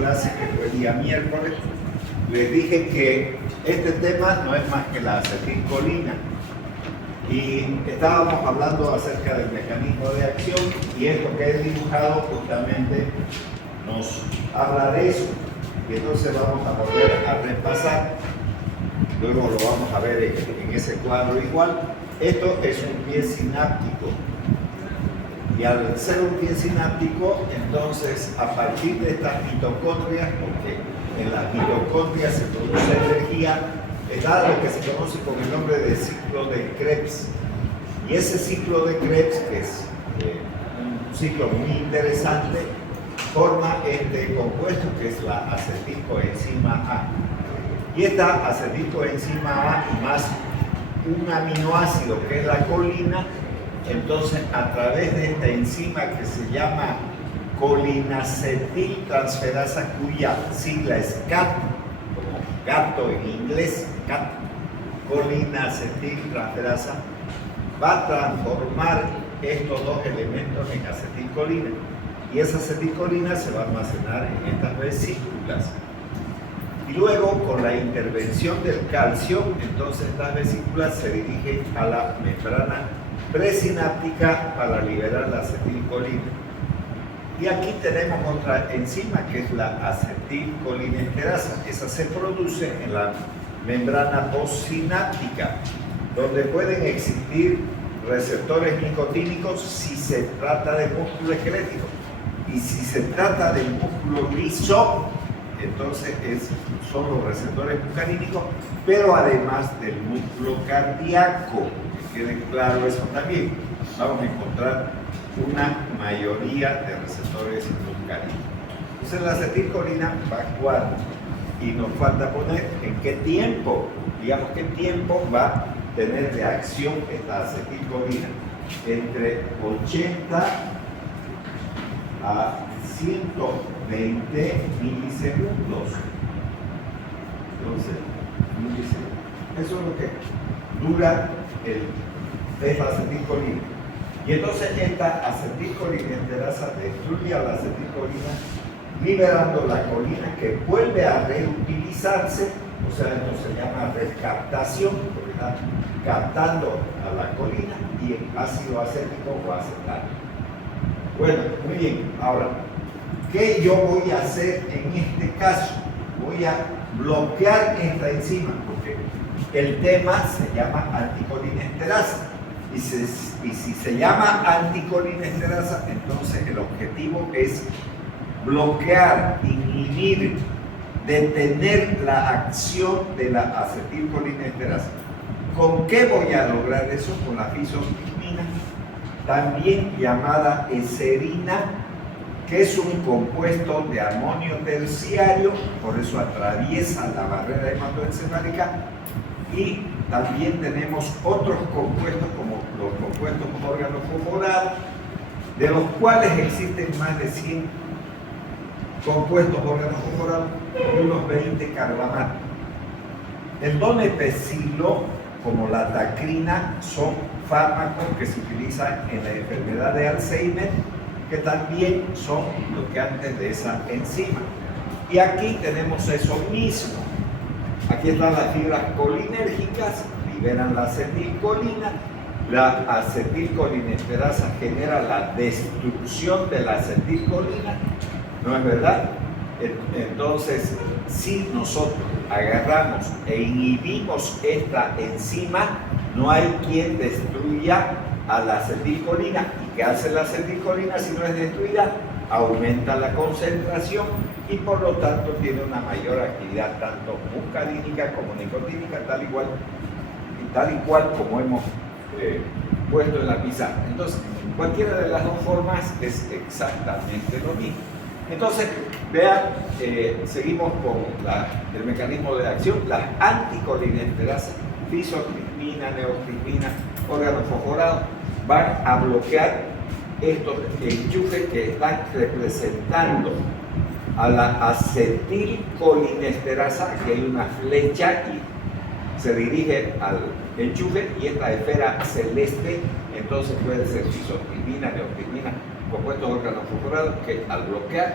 clase, que fue el día miércoles, les dije que este tema no es más que la acetilcolina. Y estábamos hablando acerca del mecanismo de acción y esto que he dibujado justamente nos habla de eso. Y entonces vamos a volver a repasar. Luego lo vamos a ver en ese cuadro igual. Esto es un pie sináptico. Y al ser un pie sináptico, entonces a partir de estas mitocondrias, porque en las mitocondrias se produce energía, está lo que se conoce con el nombre de ciclo de Krebs. Y ese ciclo de Krebs, que es un ciclo muy interesante, forma este compuesto que es la acetilcoenzima A. Y esta acetilcoenzima A más un aminoácido que es la colina, entonces a través de esta enzima que se llama colinacetiltransferasa, cuya sigla es CAT, como gato en inglés, CAT, colinacetiltransferasa, va a transformar estos dos elementos en acetilcolina. Y esa acetilcolina se va a almacenar en estas vesículas. Y luego, con la intervención del calcio, entonces estas vesículas se dirigen a la membrana presináptica para liberar la acetilcolina. Y aquí tenemos otra enzima que es la acetilcolinesterasa. Esa se produce en la membrana postsináptica, donde pueden existir receptores nicotínicos si se trata de músculo esquelético. Y si se trata de músculo liso, entonces son los receptores muscarínicos, pero además del músculo cardíaco, que quede claro eso también. Vamos a encontrar una mayoría de receptores muscarínicos. Entonces la acetilcolina va a actuar y nos falta poner en qué tiempo, digamos qué tiempo va a tener de acción esta acetilcolina. Entre 80 a 120 milisegundos. Entonces, eso es lo que dura esta acetilcolina. Y entonces esta acetilcolinesterasa destruye a la acetilcolina, liberando la colina que vuelve a reutilizarse, o sea, esto se llama recaptación, porque está captando a la colina y el ácido acético o acetato. Bueno, muy bien. Ahora, ¿qué yo voy a hacer en este caso? Voy a bloquear esta enzima, porque el tema se llama anticolinesterasa. Y si se llama anticolinesterasa, entonces el objetivo es bloquear, inhibir, detener la acción de la acetilcolinesterasa. ¿Con qué voy a lograr eso? Con la fisostigmina, también llamada eserina, que es un compuesto de amonio terciario, por eso atraviesa la barrera hematoencefálica. Y también tenemos otros compuestos, como los compuestos organofosforados, de los cuales existen más de 100 compuestos organofosforados y unos 20 carbamatos. El donepezilo, como la tacrina, son fármacos que se utilizan en la enfermedad de Alzheimer, que también son bloqueantes de esa enzima. Y aquí tenemos eso mismo. Aquí están las fibras colinérgicas, liberan la acetilcolina. La acetilcolinesterasa genera la destrucción de la acetilcolina, ¿no es verdad? Entonces, si nosotros agarramos e inhibimos esta enzima, no hay quien destruya a la acetilcolina. ¿Y qué hace la acetilcolina si no es destruida? Aumenta la concentración y por lo tanto tiene una mayor actividad tanto muscarínica como nicotínica, tal y cual como hemos puesto en la pizarra. Entonces, cualquiera de las dos formas es exactamente lo mismo. Entonces, vean, seguimos con el mecanismo de acción. Las anticolinesterasas, fisostigmina, neostigmina, organofosforados, van a bloquear estos enchufes que están representando a la acetilcolinesterasa. Aquí hay una flecha y se dirige al enchufe, y esta esfera celeste entonces puede ser fisostigmina, neostigmina, compuestos organofosforados que al bloquear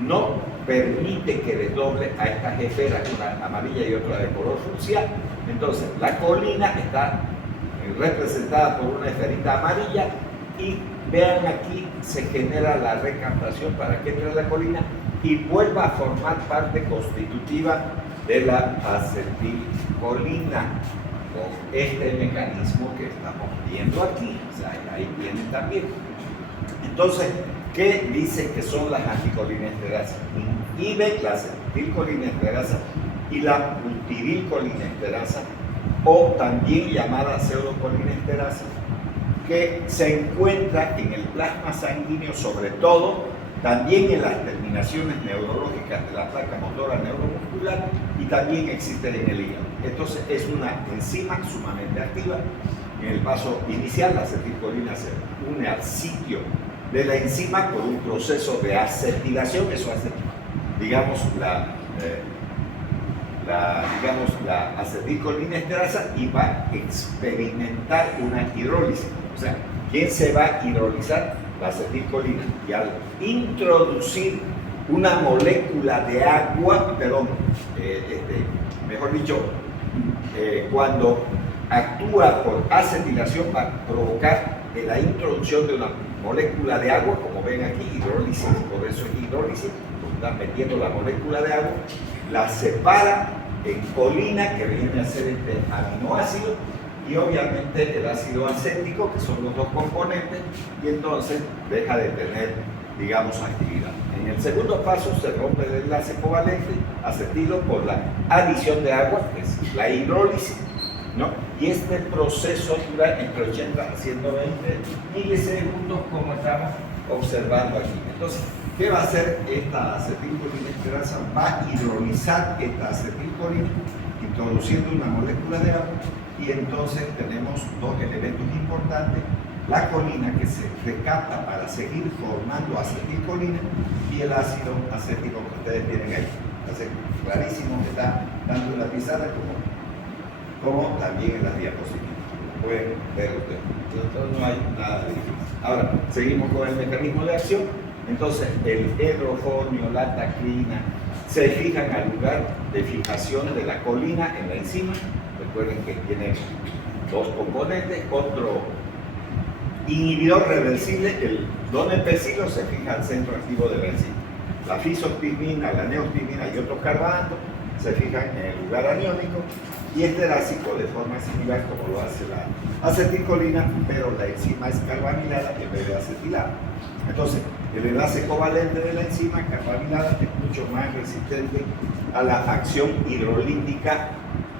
no permite que desdoble a estas esferas, una amarilla y otra de color fucsia. Entonces, la colina está representada por una esferita amarilla y vean aquí se genera la recaptación para que entre la colina y vuelva a formar parte constitutiva de la acetilcolina con este mecanismo que estamos viendo aquí. O sea, ahí tienen también. Entonces, ¿qué dice que son las anticolinesterasas? Inhiben la acetilcolinesterasa y la butirilcolinesterasa, o también llamada pseudocolinesterasa, que se encuentra en el plasma sanguíneo, sobre todo también en las terminaciones neurológicas de la placa motora neuromuscular, y también existe en el hígado. Entonces es una enzima sumamente activa. En el paso inicial, la acetilcolina se une al sitio de la enzima por un proceso de acetilación. Eso hace, digamos, la acetilcolinesterasa, y va a experimentar una hidrólisis. O sea, ¿quién se va a hidrolizar? La acetilcolina. Y al introducir una molécula de agua, mejor dicho, cuando actúa por acetilación, va a provocar la introducción de una molécula de agua, como ven aquí, hidrólisis, por eso es hidrólisis, está metiendo la molécula de agua, la separa en colina, que viene a ser este aminoácido, y obviamente el ácido acético, que son los dos componentes, y entonces deja de tener, digamos, actividad. En el segundo paso se rompe el enlace covalente acetilo por la adición de agua, que es la hidrólisis, ¿no? Y este proceso dura entre 80 a 120 milisegundos, como estamos observando aquí. Entonces, ¿qué va a hacer esta acetilcolinesterasa? Va a hidrolizar esta acetilcolina, introduciendo una molécula de agua, y entonces tenemos dos elementos importantes: la colina, que se recapta para seguir formando acetilcolina, y el ácido acético que ustedes tienen ahí. Así clarísimo que está tanto en la pizarra como también en las diapositivas. Pueden ver ustedes. Entonces no hay nada de difícil. Ahora, seguimos con el mecanismo de acción. Entonces, el hidrofonio, la tacrina, se fijan al lugar de fijación de la colina en la enzima. Recuerden que tiene dos componentes. Otro inhibidor reversible, el donepezilo, se fija al centro activo de la enzima. La fisostigmina, la neostigmina y otros carbamatos se fijan en el lugar aniónico, y es terásico de forma similar como lo hace la acetilcolina, pero la enzima es carbamilada en vez de acetilada. Entonces, el enlace covalente de la enzima carbamilada es mucho más resistente a la acción hidrolítica,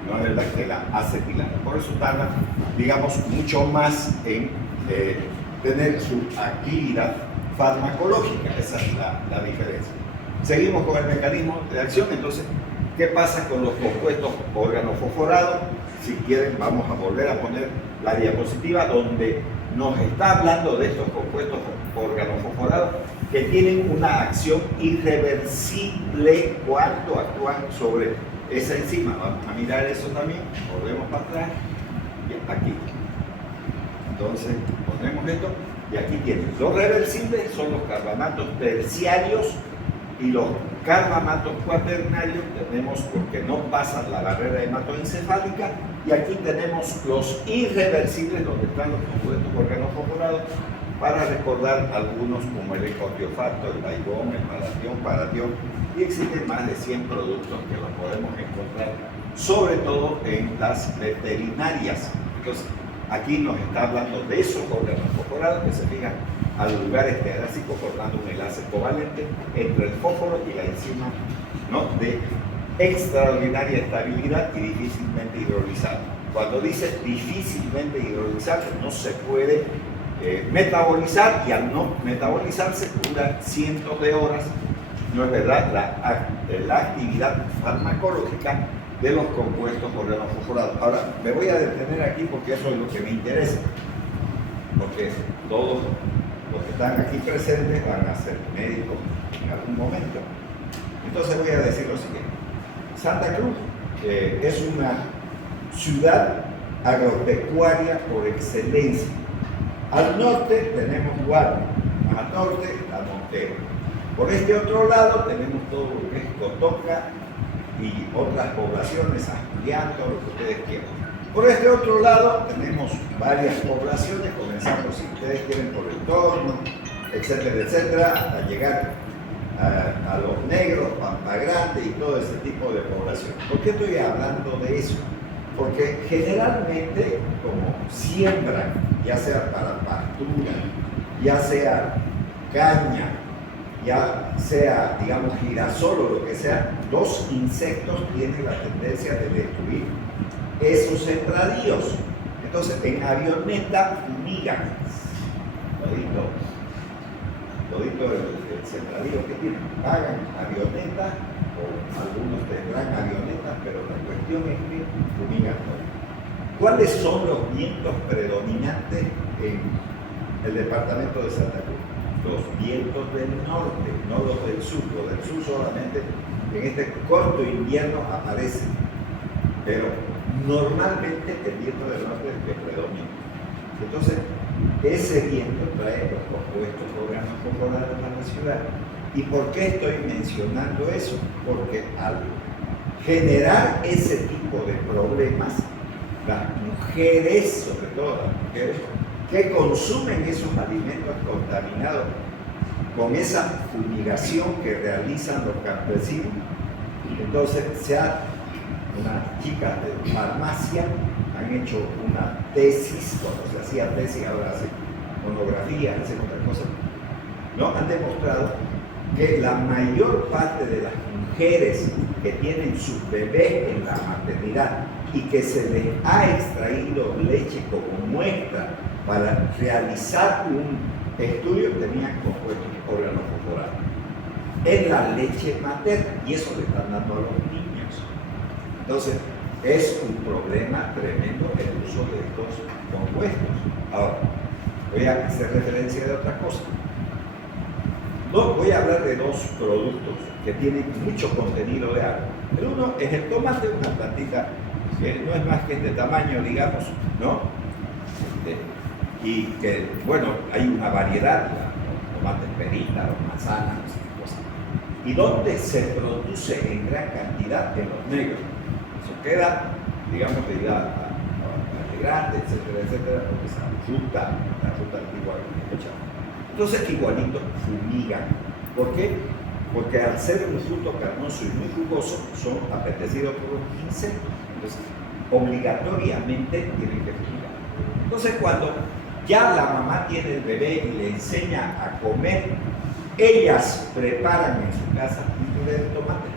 no es verdad, que la acetilada. Por eso tarda, digamos, mucho más en tener su actividad farmacológica. Esa es la diferencia. Seguimos con el mecanismo de acción. Entonces, ¿qué pasa con los compuestos organofosforados? Si quieren, vamos a volver a poner la diapositiva donde nos está hablando de estos compuestos organofosforados que tienen una acción irreversible cuando actúan sobre esa enzima. Vamos a mirar eso también. Volvemos para atrás. Y aquí. Entonces, ponemos esto y aquí tienen. Los reversibles son los carbamatos terciarios, y los carbamatos cuaternarios tenemos porque no pasan la barrera hematoencefálica, y aquí tenemos los irreversibles, donde están los compuestos organofosforados, para recordar algunos como el ecotiofato, el daigón, el paratión, y existen más de 100 productos que los podemos encontrar, sobre todo en las veterinarias. Entonces, aquí nos está hablando de esos organofosforados que se fijan a los lugares terásicos, formando un enlace covalente entre el fósforo y la enzima, ¿no?, de extraordinaria estabilidad y difícilmente hidrolizable. Cuando dice difícilmente hidrolizable, no se puede metabolizar, y al no metabolizarse dura cientos de horas. No es verdad la actividad farmacológica de los compuestos organofosforados. Ahora, me voy a detener aquí porque eso es lo que me interesa, porque todos los que están aquí presentes van a ser médicos en algún momento. Entonces voy a decir lo siguiente. Santa Cruz es una ciudad agropecuaria por excelencia. Al norte tenemos Guarne, al norte está Montero. Por este otro lado tenemos todo lo que es Cotoca y otras poblaciones, Asturiano, todo lo que ustedes quieran. Por este otro lado tenemos varias poblaciones, comenzando si ustedes quieren por el Torno, etcétera, etcétera, hasta llegar a los negros, Pampa Grande y todo ese tipo de población. ¿Por qué estoy hablando de eso? Porque generalmente, como siembran, ya sea para pastura, ya sea caña, ya sea, digamos, girasol o lo que sea, los insectos tienen la tendencia de destruir esos sembradíos. Entonces, en avioneta fumigan todito el sembradío que tienen, pagan avioneta, o algunos tendrán avionetas, pero la cuestión es que fumigan todo. ¿Cuáles son los vientos predominantes en el departamento de Santa Cruz? Los vientos del norte, no los del sur. Los del sur solamente en este corto invierno aparecen, pero normalmente el viento del norte es el que predomina. Entonces, ese viento trae los compuestos orgánicos corporales a la ciudad. ¿Y por qué estoy mencionando eso? Porque al generar ese tipo de problemas, las mujeres, sobre todo las mujeres, que consumen esos alimentos contaminados con esa fumigación que realizan los campesinos, entonces unas chicas de farmacia han hecho una tesis, cuando se hacía tesis, ahora hacen monografías, hacen otra cosa, ¿no? Han demostrado que la mayor parte de las mujeres que tienen sus bebés en la maternidad y que se les ha extraído leche como muestra para realizar un estudio tenían compuestos órganos corporales en la leche materna, y eso le están dando a los niños. Entonces, es un problema tremendo el uso de estos compuestos. Ahora, voy a hacer referencia de otra cosa. No, voy a hablar de dos productos que tienen mucho contenido de agua. El uno es el tomate, una plantita que no es más que de tamaño, digamos, ¿no? Y que, bueno, hay una variedad, los tomates perita, los manzanas, esas cosas. Y donde se produce en gran cantidad en los negros. Eso queda, digamos, de ir a grande, etcétera, etcétera, porque es la fruta antigua que echamos. Entonces, igualito fumigan. ¿Por qué? Porque al ser un fruto carnoso y muy jugoso, son apetecidos por los insectos. Entonces, obligatoriamente tienen que fumigar. Entonces, cuando ya la mamá tiene el bebé y le enseña a comer, ellas preparan en su casa un puré de tomate,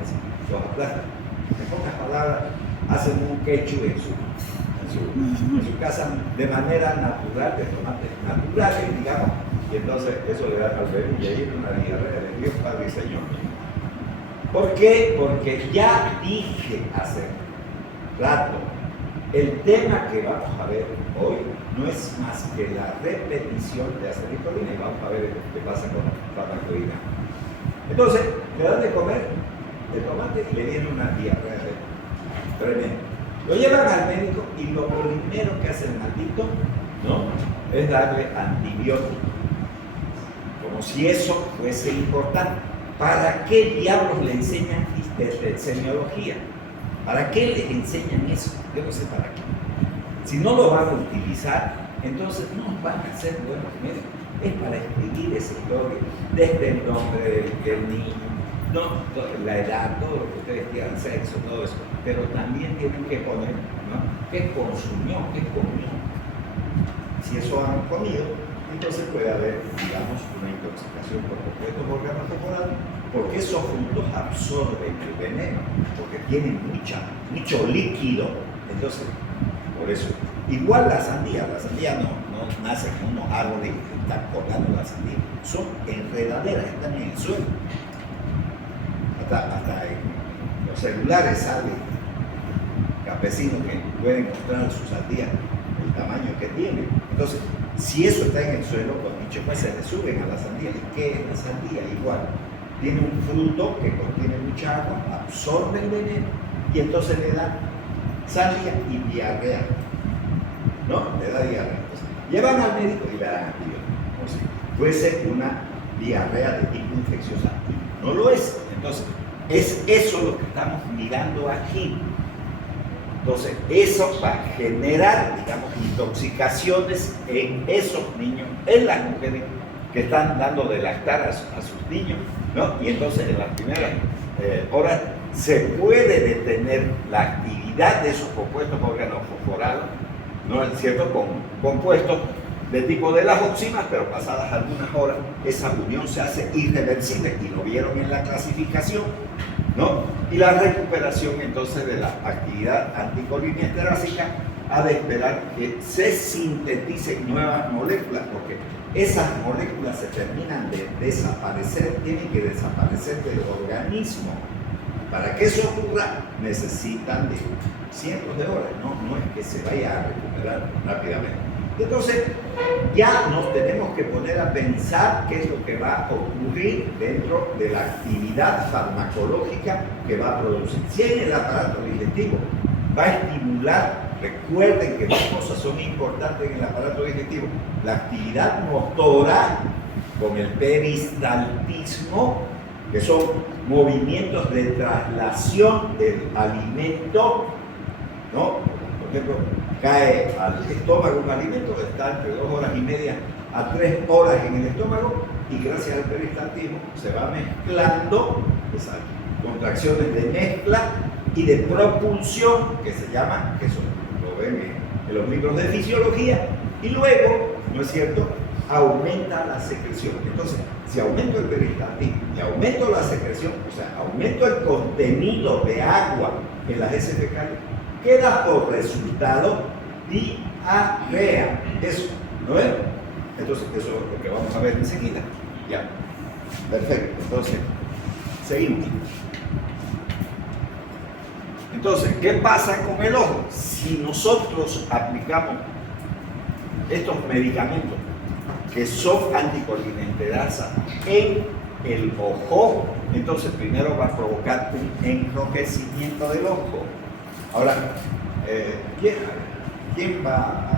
los aplastan. En pocas palabras, hacen un ketchup en su casa de manera natural, de tomates naturales, digamos, y entonces eso le da al bebé y ahí una diarrea de Dios Padre y Señor. ¿Por qué? Porque ya dije hace rato, el tema que vamos a ver hoy no es más que la repetición de acetilcolina, y vamos a ver qué pasa con la farmacolina. Entonces, le dan de comer el tomate y le viene una diarrea tremenda. Lo llevan al médico y lo primero que hace el maldito, ¿no?, es darle antibiótico. Como si eso fuese importante. ¿Para qué diablos le enseñan semiología? ¿Para qué les enseñan eso? Yo no sé para qué. Si no lo van a utilizar, entonces no van a ser buenos médicos. Es para escribir esa historia, desde el nombre del niño, no, la edad, todo lo que ustedes quieran, sexo, todo eso. Pero también tienen que poner, ¿no?, qué consumió, qué comió. Si eso han comido, entonces puede haber, digamos, una intoxicación por compuestos órganos corporales, porque esos frutos absorben el veneno, porque tienen mucho líquido. Entonces, por eso, igual la sandía no nace con unos árboles que están colgando la sandía, son enredaderas, están en el suelo. Hasta en los celulares sale campesinos que pueden mostrar su sandía el tamaño que tiene. Entonces, si eso está en el suelo, pues dicho pues se le suben a la sandía. ¿Y qué es la sandía? Igual, tiene un fruto que contiene mucha agua, absorbe el veneno y entonces le da sandía y diarrea. ¿No? Le da diarrea. Entonces, llevan al médico y le dan antibióticos. Como si fuese una diarrea de tipo infecciosa. No lo es. Entonces, es eso lo que estamos mirando aquí. Entonces, eso va a generar, digamos, intoxicaciones en esos niños, en las mujeres que están dando de lactar a sus niños, ¿no? Y entonces en las primeras horas se puede detener la actividad de esos compuestos organofosforados, ¿no es cierto?, con compuestos de tipo de las oximas, pero pasadas algunas horas esa unión se hace irreversible, y lo vieron en la clasificación, ¿no? Y la recuperación entonces de la actividad anticolinesterásica ha de esperar que se sinteticen nuevas moléculas, porque esas moléculas se terminan de desaparecer, tienen que desaparecer del organismo. Para que eso ocurra necesitan de cientos de horas, no es que se vaya a recuperar rápidamente. Entonces, ya nos tenemos que poner a pensar qué es lo que va a ocurrir dentro de la actividad farmacológica que va a producir. Si en el aparato digestivo va a estimular, recuerden que dos cosas son importantes en el aparato digestivo: la actividad motora con el peristaltismo, que son movimientos de traslación del alimento, ¿no? Por ejemplo, cae al estómago un alimento, está entre 2 horas y media a 3 horas en el estómago, y gracias al peristaltismo se va mezclando esas contracciones de mezcla y de propulsión, que se llama, que eso lo ven en los libros de fisiología, y luego, ¿no es cierto?, aumenta la secreción. Entonces, si aumento el peristaltismo y aumento la secreción, o sea, aumento el contenido de agua en las heces fecales, queda por resultado diarrea. Eso, ¿no es? Entonces, eso es lo que vamos a ver enseguida. Ya, perfecto. Entonces, seguimos. Entonces, ¿qué pasa con el ojo? Si nosotros aplicamos estos medicamentos que son anticolinesterosa en el ojo, entonces primero va a provocar un enrojecimiento del ojo. Ahora, ¿quién va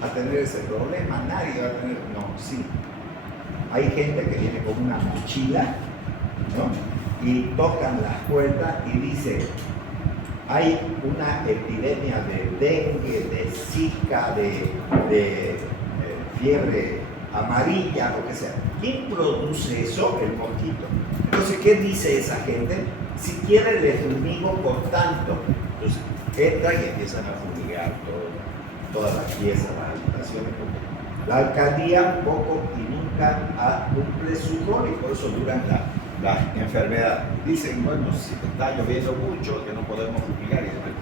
a tener ese problema? Nadie va a tener. No, sí. Hay gente que viene con una mochila, ¿no?, y tocan las puertas y dicen: hay una epidemia de dengue, de zika, de fiebre amarilla, lo que sea. ¿Quién produce eso? El mosquito. Entonces, ¿qué dice esa gente? Si quiere, le fumigo por tanto. Entonces, entran y empiezan a fumigar todas las piezas, las habitaciones. La alcaldía poco y nunca cumple su rol, y por eso duran las enfermedades. Dicen: bueno, si está lloviendo mucho, que no podemos fumigar y demás.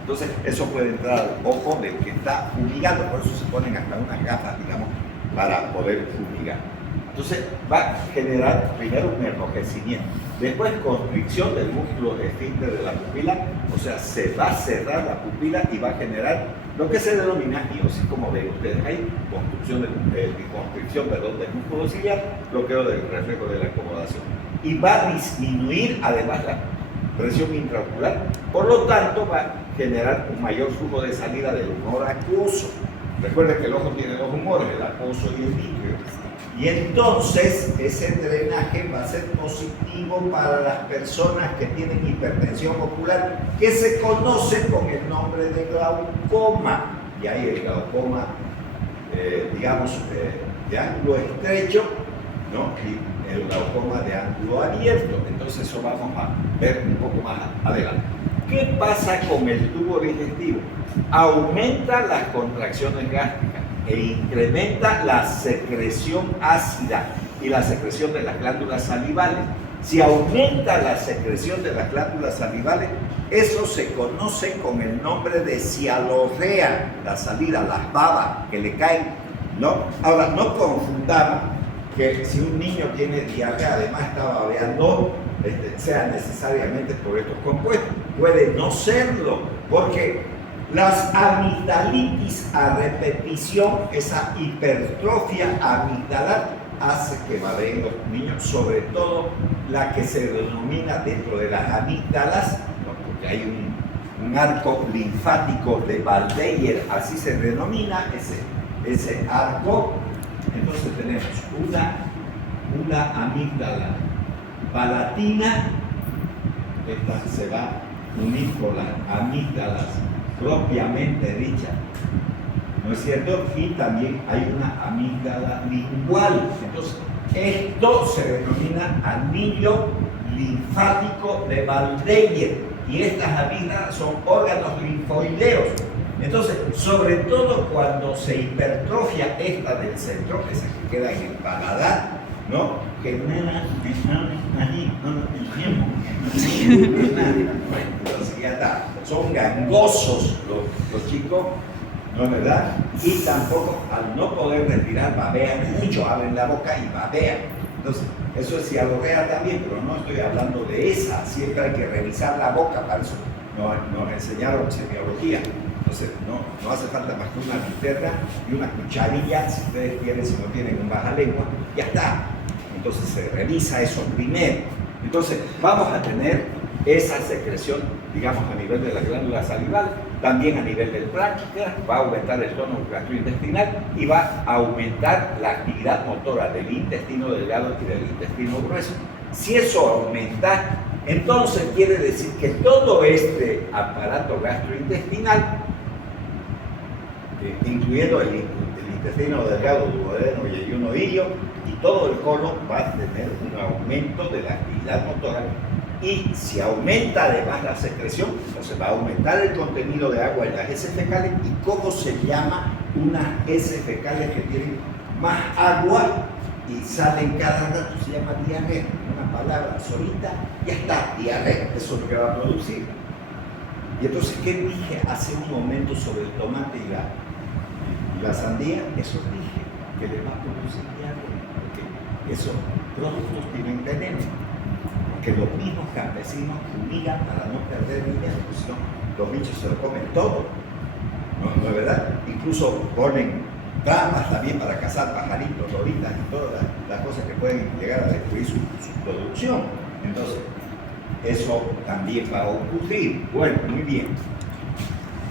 Entonces, eso puede entrar al ojo del que está fumigando, por eso se ponen hasta unas gafas, digamos, para poder fumigar. Entonces, va a generar primero un enrojecimiento, después constricción del músculo esfínter de la pupila, o sea, se va a cerrar la pupila y va a generar lo que se denomina miosis, como ven ustedes ahí, constricción del músculo ciliar, bloqueo del reflejo de la acomodación. Y va a disminuir además la presión intraocular, por lo tanto va a generar un mayor flujo de salida del humor acuoso. Recuerden que el ojo tiene dos humores, el acuoso y el líquido. Y entonces ese drenaje va a ser positivo para las personas que tienen hipertensión ocular, que se conoce con el nombre de glaucoma. Y hay el glaucoma, de ángulo estrecho, ¿no?, y el glaucoma de ángulo abierto. Entonces eso vamos a ver un poco más adelante. ¿Qué pasa con el tubo digestivo? Aumenta las contracciones gástricas e incrementa la secreción ácida y la secreción de las glándulas salivales. Si aumenta la secreción de las glándulas salivales, eso se conoce con el nombre de cialorrea, la salida, las babas que le caen, ¿no? Ahora, no confundamos que si un niño tiene diarrea, además está babeando, sea necesariamente por estos compuestos. Puede no serlo, porque las amigdalitis a repetición, esa hipertrofia amigdalar, hace que babeen los niños, sobre todo la que se denomina dentro de las amígdalas, ¿no?, porque hay un arco linfático de Waldeyer, así se denomina ese arco. Entonces tenemos una una amígdala palatina, esta se va a unir con las amígdalas propiamente dichas, ¿no es cierto? Y también hay una amígdala lingual. Entonces, esto se denomina anillo linfático de Waldeyer, y estas amígdalas son órganos linfoideos. Entonces, sobre todo cuando se hipertrofia esta del centro, esa que queda en el paladar, ¿no? Que entonces ya está, son gangosos los chicos, ¿no es verdad? Y tampoco, al no poder respirar, babean mucho, abren la boca y babean. Entonces, eso es cialorrea también, pero no estoy hablando de esa. Siempre hay que revisar la boca, para eso nos enseñaron semiología. Entonces, no hace falta más que una linterna y una cucharilla, si ustedes quieren, si no tienen un baja lengua, ya está. Entonces se revisa eso primero. Entonces, vamos a tener esa secreción, digamos, a nivel de la glándula salival, también a nivel del bronquio, va a aumentar el tono gastrointestinal y va a aumentar la actividad motora del intestino delgado y del intestino grueso. Si eso aumenta, entonces quiere decir que todo este aparato gastrointestinal, incluyendo el intestino delgado, duodeno y ayuno ilio, y todo el colon va a tener un aumento de la actividad motora. Y si aumenta además la secreción, entonces va a aumentar el contenido de agua en las heces fecales. ¿Y cómo se llama unas heces fecales que tienen más agua y salen cada rato? Se llama diarrea. Una palabra solita, ya está, diarrea. Eso es lo que va a producir. Y entonces, ¿qué dije hace un momento sobre el tomate y la sandía? Eso dije, que le va a producir diarrea, porque esos productos tienen veneno. Que los mismos campesinos fumigan para no perder dinero, pues no, los bichos se lo comen todo, ¿no es verdad? Incluso ponen trampas también para cazar pajaritos, loritas y todas las cosas que pueden llegar a destruir su producción. Entonces, eso también va a ocurrir. Bueno, muy bien.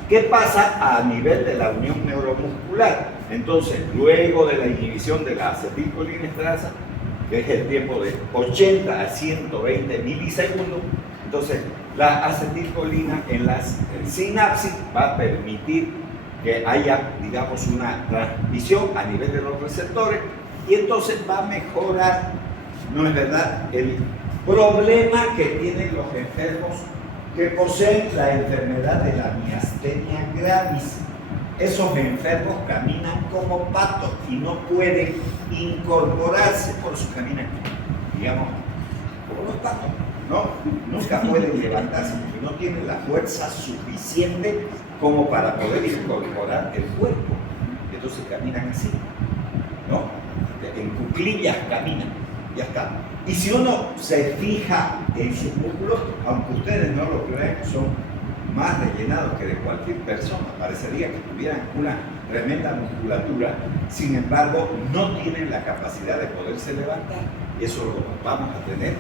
¿Qué pasa a nivel de la unión neuromuscular? Entonces, luego de la inhibición de la acetilcolinesterasa, que es el tiempo de 80 a 120 milisegundos, entonces la acetilcolina en las sinapsis va a permitir que haya, digamos, una transmisión a nivel de los receptores, y entonces va a mejorar, ¿no es verdad?, el problema que tienen los enfermos que poseen la enfermedad de la miastenia gravis. Esos enfermos caminan como patos y no pueden incorporarse, por eso caminan, digamos, como los patos, ¿no? Nunca pueden levantarse porque no tienen la fuerza suficiente como para poder incorporar el cuerpo. Entonces caminan así, ¿no? En cuclillas caminan, ya está. Y si uno se fija en sus músculos, aunque ustedes no lo crean, son más rellenados que de cualquier persona, parecería que tuvieran una tremenda musculatura, sin embargo no tienen la capacidad de poderse levantar. Y eso lo vamos a tener,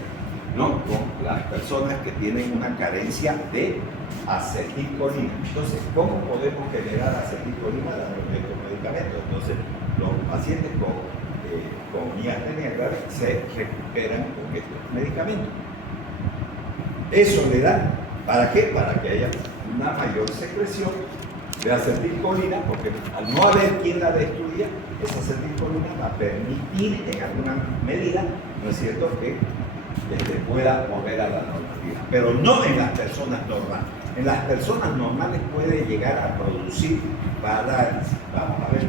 ¿no?, con las personas que tienen una carencia de acetilcolina. Entonces, ¿cómo podemos generar acetilcolina? Dando estos medicamentos. Entonces, los pacientes con miastenia gravis se recuperan con estos medicamentos. Eso le da, ¿para qué? Para que haya una mayor secreción de acetilcolina, porque al no haber quien la destruya, esa acetilcolina va a permitir en alguna medida, ¿no es cierto?, que pueda volver a la normalidad, pero no en las personas normales. En las personas normales puede llegar a producir parálisis. Vamos a ver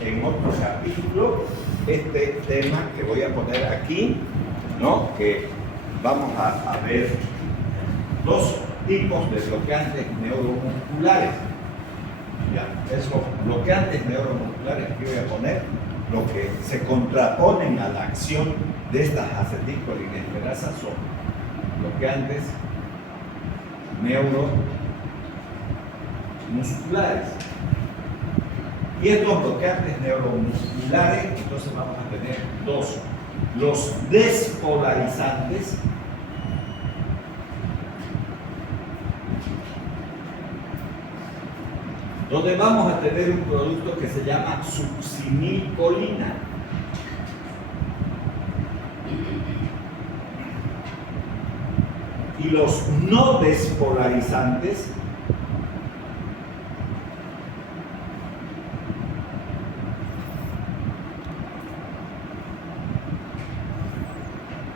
en otro capítulo este tema que voy a poner aquí, ¿no?, que vamos a ver dos tipos de bloqueantes neuromusculares. Ya, esos bloqueantes neuromusculares que voy a poner, lo que se contraponen a la acción de estas acetilcolinesterasas, son bloqueantes neuromusculares. Y estos bloqueantes neuromusculares, entonces vamos a tener dos: los despolarizantes, donde vamos a tener un producto que se llama succinilcolina. los no despolarizantes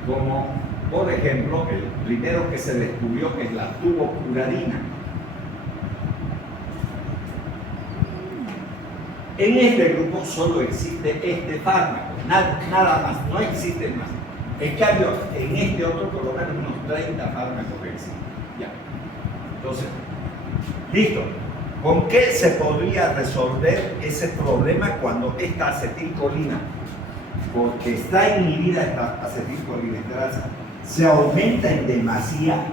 como por ejemplo el primero que se descubrió es la tubocularina. En este grupo solo existe este fármaco, nada más, no existe más. En cambio, en este otro por lo menos unos 30 fármacos que existen. Ya. Entonces, listo. ¿Con qué se podría resolver ese problema cuando esta acetilcolina, porque está inhibida esta acetilcolinesterasa, se aumenta en demasía?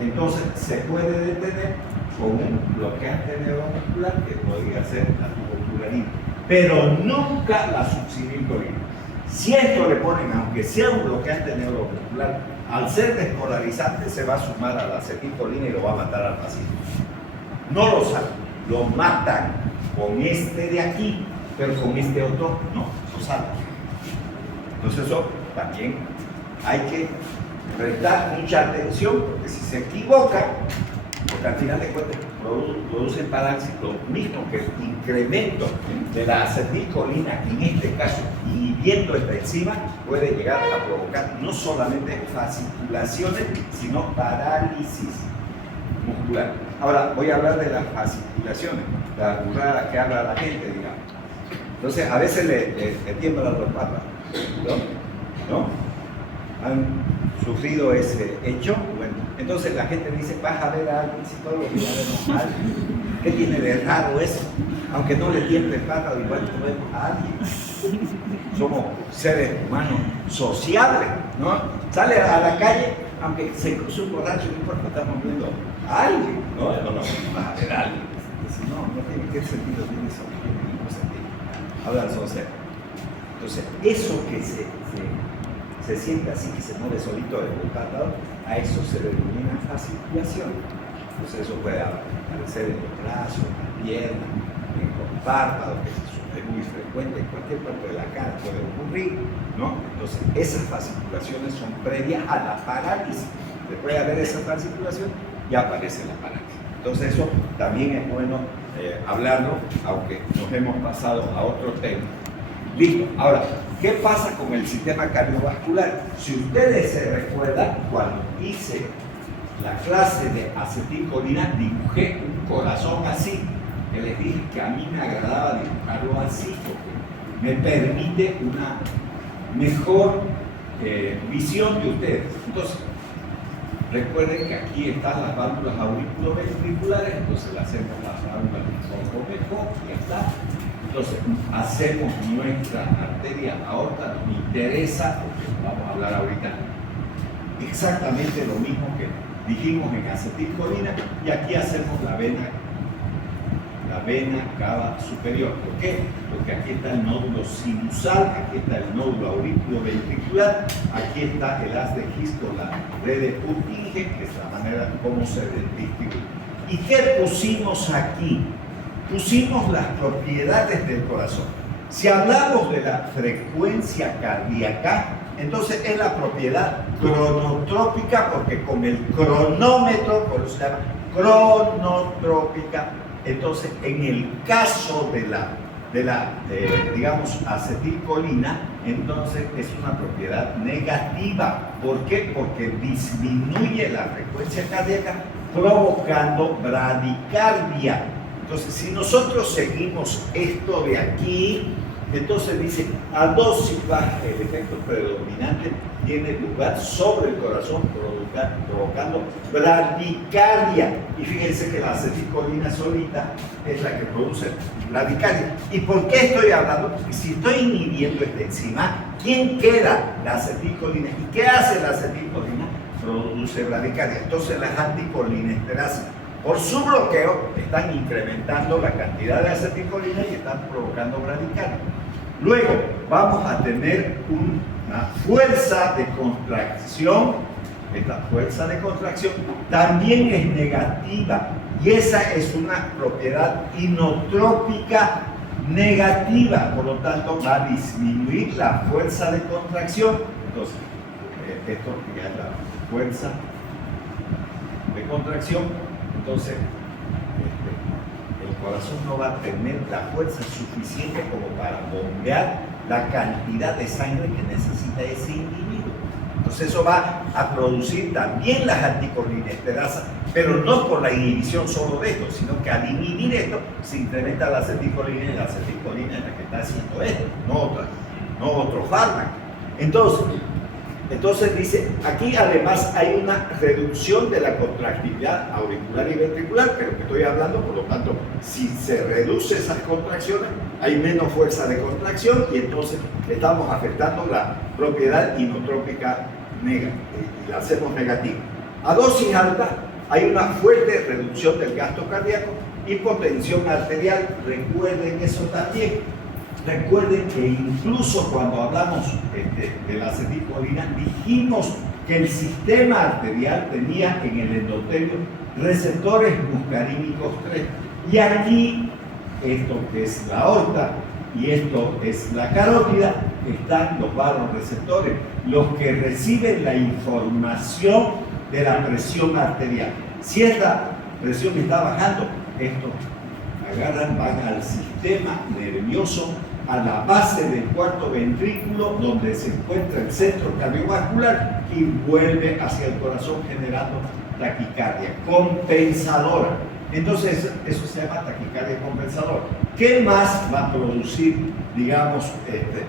Entonces se puede detener con un bloqueante neuromuscular que podría ser la tubocularina, pero nunca la succinilcolina. Si esto le ponen, aunque sea un bloqueante neuromuscular, al ser despolarizante se va a sumar a la acetilcolina y lo va a matar al paciente. No lo saben, lo matan con este de aquí, pero con este otro no, lo salvan. Entonces eso también hay que prestar mucha atención, porque si se equivoca, porque al final de cuentas producen parálisis, lo mismo que el incremento de la acetilcolina, en este caso inhibiendo esta enzima, puede llegar a provocar no solamente fasciculaciones, sino parálisis muscular. Ahora voy a hablar de las fasciculaciones, las burradas que habla la gente, digamos. Entonces a veces le tiemblan los papas, ¿no? Han sufrido ese hecho. Bueno, entonces la gente dice, vas a ver a alguien, si todos los días vemos a alguien, ¿qué tiene de raro eso? Aunque no le tiemble el párpado, igual vemos a alguien. Somos seres humanos sociables, ¿no? Sale a la calle, aunque se cruzó un borracho, no importa, estamos viendo a alguien, ¿no? No, vas a ver a alguien. Si no tiene qué sentido tiene eso, no tiene ningún sentido. Hablan son seres. Entonces, eso que se siente así, que se mueve solito de un párpado, a eso se denomina fasciculación. Entonces eso puede aparecer en los brazos, en las piernas, en los párpados, que es muy frecuente, en cualquier parte de la cara puede ocurrir, ¿no? Entonces esas fasciculaciones son previas a la parálisis. Después de haber esa fasciculación, ya aparece la parálisis. Entonces eso también es bueno hablarlo, aunque nos hemos pasado a otro tema. Listo. Ahora, ¿qué pasa con el sistema cardiovascular? Si ustedes se recuerdan, cuando hice la clase de acetilcolina, dibujé un corazón así, que les dije que a mí me agradaba dibujarlo así, porque me permite una mejor visión de ustedes. Entonces, recuerden que aquí están las válvulas auriculoventriculares, entonces le hacemos las válvulas un poco mejor, y ya está. Entonces, hacemos nuestra arteria aorta, nos interesa, porque vamos a hablar ahorita, exactamente lo mismo que dijimos en acetilcolina, y aquí hacemos la vena cava superior. ¿Por qué? Porque aquí está el nódulo sinusal, aquí está el nódulo auriculoventricular, aquí está el haz de His con la red de Purkinje, que es la manera como se distribuye. ¿Y qué pusimos aquí? Pusimos las propiedades del corazón. Si hablamos de la frecuencia cardíaca, entonces es la propiedad cronotrópica, porque con el cronómetro, por eso se llama cronotrópica. Entonces, en el caso de la digamos, acetilcolina, entonces es una propiedad negativa. ¿Por qué? Porque disminuye la frecuencia cardíaca, provocando bradicardia. Entonces, si nosotros seguimos esto de aquí, entonces dice, a dosis baja el efecto predominante tiene lugar sobre el corazón, provocando bradicardia. Y fíjense que la acetilcolina solita es la que produce bradicardia. ¿Y por qué estoy hablando? Porque si estoy inhibiendo esta enzima, ¿quién queda? La acetilcolina. ¿Y qué hace la acetilcolina? Produce bradicardia. Entonces las anticolinesterasas, por su bloqueo, están incrementando la cantidad de acetilcolina y están provocando bradicardia. Luego vamos a tener una fuerza de contracción. Esta fuerza de contracción también es negativa, y esa es una propiedad inotrópica negativa, por lo tanto va a disminuir la fuerza de contracción. Entonces, esto es la fuerza contracción, entonces el corazón no va a tener la fuerza suficiente como para bombear la cantidad de sangre que necesita ese individuo. Entonces eso va a producir también las anticolinesterasas, pero no por la inhibición solo de esto, sino que al inhibir esto se incrementa la acetilcolina y la acetilcolina es la que está haciendo esto, no otro fármaco. Entonces dice, aquí además hay una reducción de la contractilidad auricular y ventricular, pero que estoy hablando, por lo tanto, si se reduce esas contracciones, hay menos fuerza de contracción y entonces estamos afectando la propiedad inotrópica y la hacemos negativa. A dosis alta hay una fuerte reducción del gasto cardíaco, hipotensión arterial, recuerden eso también. Recuerden que incluso cuando hablamos de la acetilcolina, dijimos que el sistema arterial tenía en el endotelio receptores muscarínicos 3. Y aquí, esto que es la aorta y esto es la carótida, están los vasoreceptores, los que reciben la información de la presión arterial. Si esta presión está bajando, estos van al sistema nervioso, a la base del cuarto ventrículo, donde se encuentra el centro cardiovascular y vuelve hacia el corazón generando taquicardia compensadora. Entonces, eso se llama taquicardia compensadora. ¿Qué más va a producir, digamos,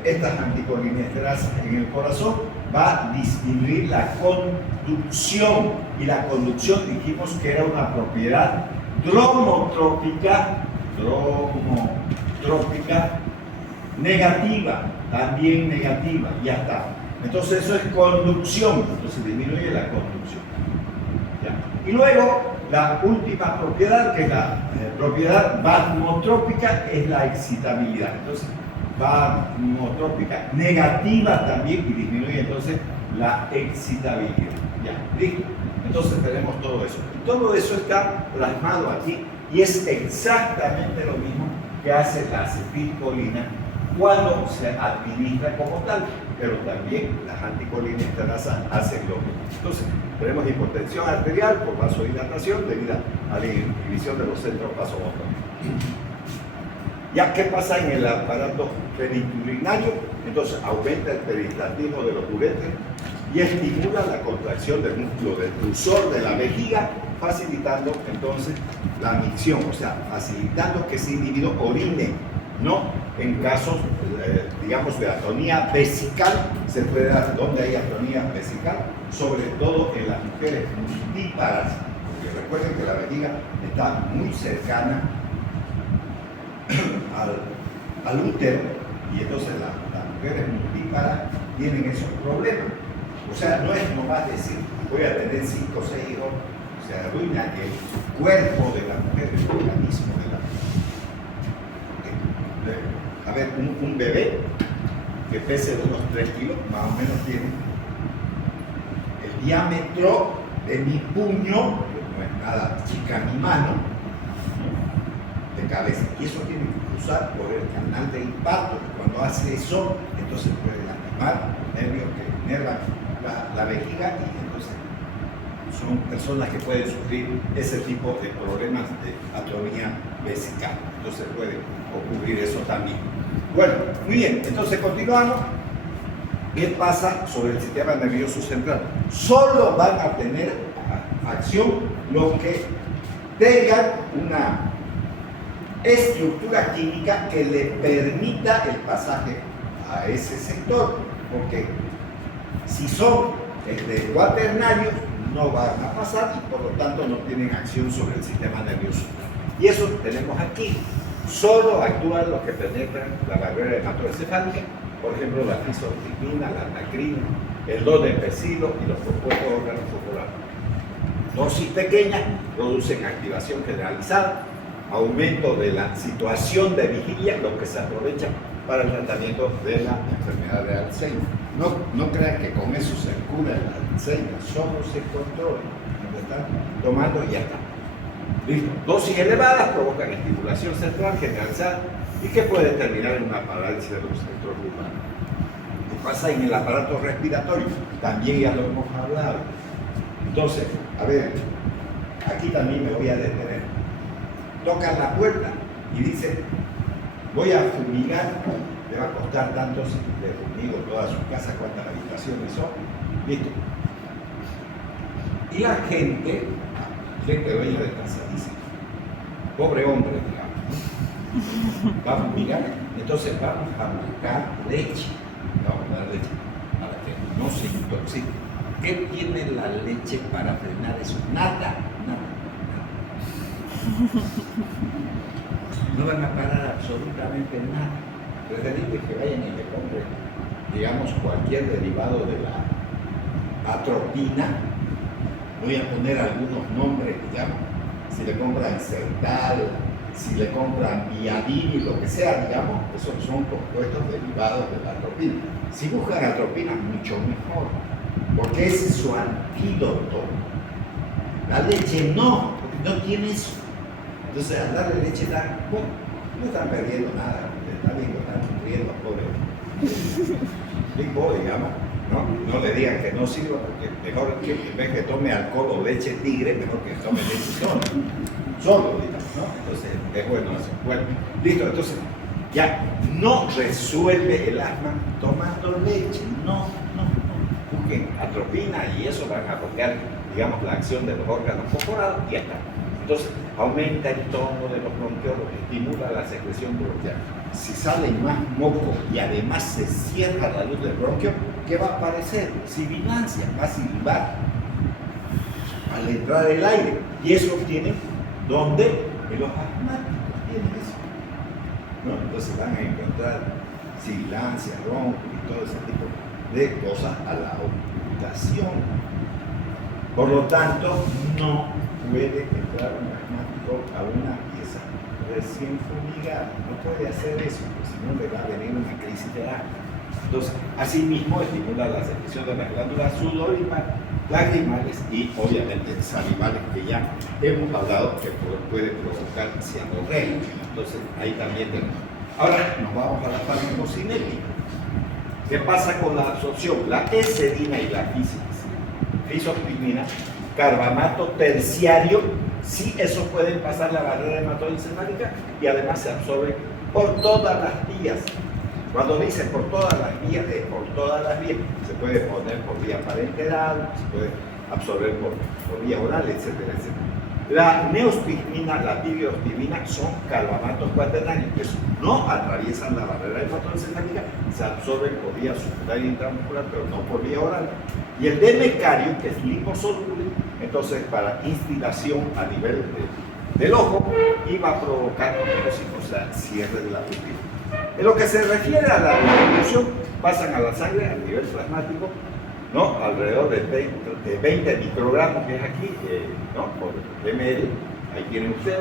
estas anticolinesterasas en el corazón? Va a disminuir la conducción, y la conducción dijimos que era una propiedad dromotrópica negativa, también negativa, ya está. Entonces eso es conducción, entonces disminuye la conducción. ¿Ya? Y luego la última propiedad, que es la propiedad vasmotrópica, es la excitabilidad. Entonces vasmotrópica negativa también y disminuye entonces la excitabilidad. Ya, listo. Entonces tenemos todo eso. Y todo eso está plasmado aquí y es exactamente lo mismo que hace la acetilcolina cuando se administra como tal, pero también las anticolinesterasas hacen lo mismo. Entonces, tenemos hipotensión arterial por vasodilatación debido a la inhibición de los centros vasomotores. ¿Ya qué pasa en el aparato periurinario? Entonces, aumenta el peristaltismo de los uréteros y estimula la contracción del músculo detrusor de la vejiga, facilitando entonces la micción, o sea, facilitando que ese individuo orine, ¿no? En casos, digamos, de atonía vesical, se puede dar donde hay atonía vesical, sobre todo en las mujeres multíparas, porque recuerden que la vejiga está muy cercana al útero, y entonces las mujeres multíparas tienen esos problemas. O sea, no es nomás decir, voy a tener 5 o 6 hijos, se arruina el cuerpo de la mujer, el organismo de la mujer. A ver, un bebé que pese de unos 3 kilos, más o menos tiene el diámetro de mi puño, que no es nada chica mi mano, de cabeza. Y eso tiene que cruzar por el canal de infarto. Cuando hace eso, entonces puede lastimar nervios que inervan la vejiga, y entonces son personas que pueden sufrir ese tipo de problemas de atonía vesical. Entonces puede ocurrir eso también. Bueno, muy bien, entonces continuamos. ¿Qué pasa sobre el sistema nervioso central? Solo van a tener acción los que tengan una estructura química que le permita el pasaje a ese sector, porque si son cuaternarios no van a pasar y por lo tanto no tienen acción sobre el sistema nervioso. Y eso tenemos aquí. Solo actúan los que penetran la barrera hematoencefálica, por ejemplo la fisostigmina, la tacrina, el donepezilo y los compuestos órganos oculares. Dosis pequeñas producen activación generalizada, aumento de la situación de vigilia, lo que se aprovecha para el tratamiento de la enfermedad de Alzheimer. No crean que con eso se cura el Alzheimer, solo se controla. Lo están tomando y ya está. Listo. Dosis elevadas provocan estimulación central generalizada y que puede terminar en una parálisis de los centros lumbares. ¿Qué pasa en el aparato respiratorio? También ya lo hemos hablado. Entonces, a ver, aquí también me voy a detener. Tocan la puerta y dicen, voy a fumigar, le va a costar tanto si le fumigo toda su casa, cuántas habitaciones son, listo. Y la gente dueña de casa dice, pobre hombre, digamos, va a fumigar, entonces vamos a buscar leche, vamos a dar leche para que no se intoxique. ¿Qué tiene la leche para frenar eso? Nada. No van a parar absolutamente nada. Preferible que vayan y le compren, digamos, cualquier derivado de la atropina. Voy a poner algunos nombres, digamos, si le compran Sertal, si le compran Viadil, lo que sea, digamos, esos son compuestos derivados de la atropina. Si buscan atropina, mucho mejor, porque ese es su antídoto. La leche no, porque no tiene eso. Entonces, al darle leche, no están perdiendo nada, está bien, lo están nutriendo, pobre Big Boy, digamos. No le digan que no sirva, porque mejor que en vez que tome alcohol o leche tigre, mejor que tome leche solo, digamos, ¿no? Entonces, es bueno eso. Bueno, listo, entonces, ya no resuelve el asma tomando leche, no. Busquen atropina y eso van a bloquear, digamos, la acción de los órganos corporales y ya está. Entonces, aumenta el tono de los bronquiolos, estimula la secreción bronquial. Si sale más moco y además se cierra la luz del bronquio, ¿qué va a aparecer? Sibilancia, va a silbar al entrar el aire. Y eso obtienen donde los asmáticos tienen eso. ¿No? Entonces van a encontrar sibilancia, ronco y todo ese tipo de cosas a la ocultación. Por lo tanto, no puede entrar un asmático a una pieza recién fumigada. No puede hacer eso, porque si no le va a venir una crisis de asma. Entonces, asimismo, estimula la secreción de las glándulas sudoríparas, y obviamente salivales, que ya hemos hablado que puede provocar cianorrea. Entonces, ahí también tenemos. Ahora nos vamos a la farmacocinética. ¿Qué pasa con la absorción? La eserina y la fisoptimina, carbamato terciario, sí, esos pueden pasar la barrera hematoencefálica y además se absorben por todas las vías. Cuando dicen por todas las vías, es por todas las vías. Se puede poner por vía parenteral, se puede absorber por vía oral, etcétera, etcétera. La neostigmina, la tibiostigmina son carbamatos cuaternarios, que no atraviesan la barrera hematoencefálica, se absorben por vía subcutánea e intramuscular, pero no por vía oral. Y el D-mecario, que es liposoluble, entonces para instilación a nivel del ojo, y va a provocar necrosis, o sea, cierre de la pupila. En lo que se refiere a la distribución, pasan a la sangre a nivel plasmático, ¿no? Alrededor de 20 microgramos, que es aquí, ¿no? Por ml, ahí tienen ustedes,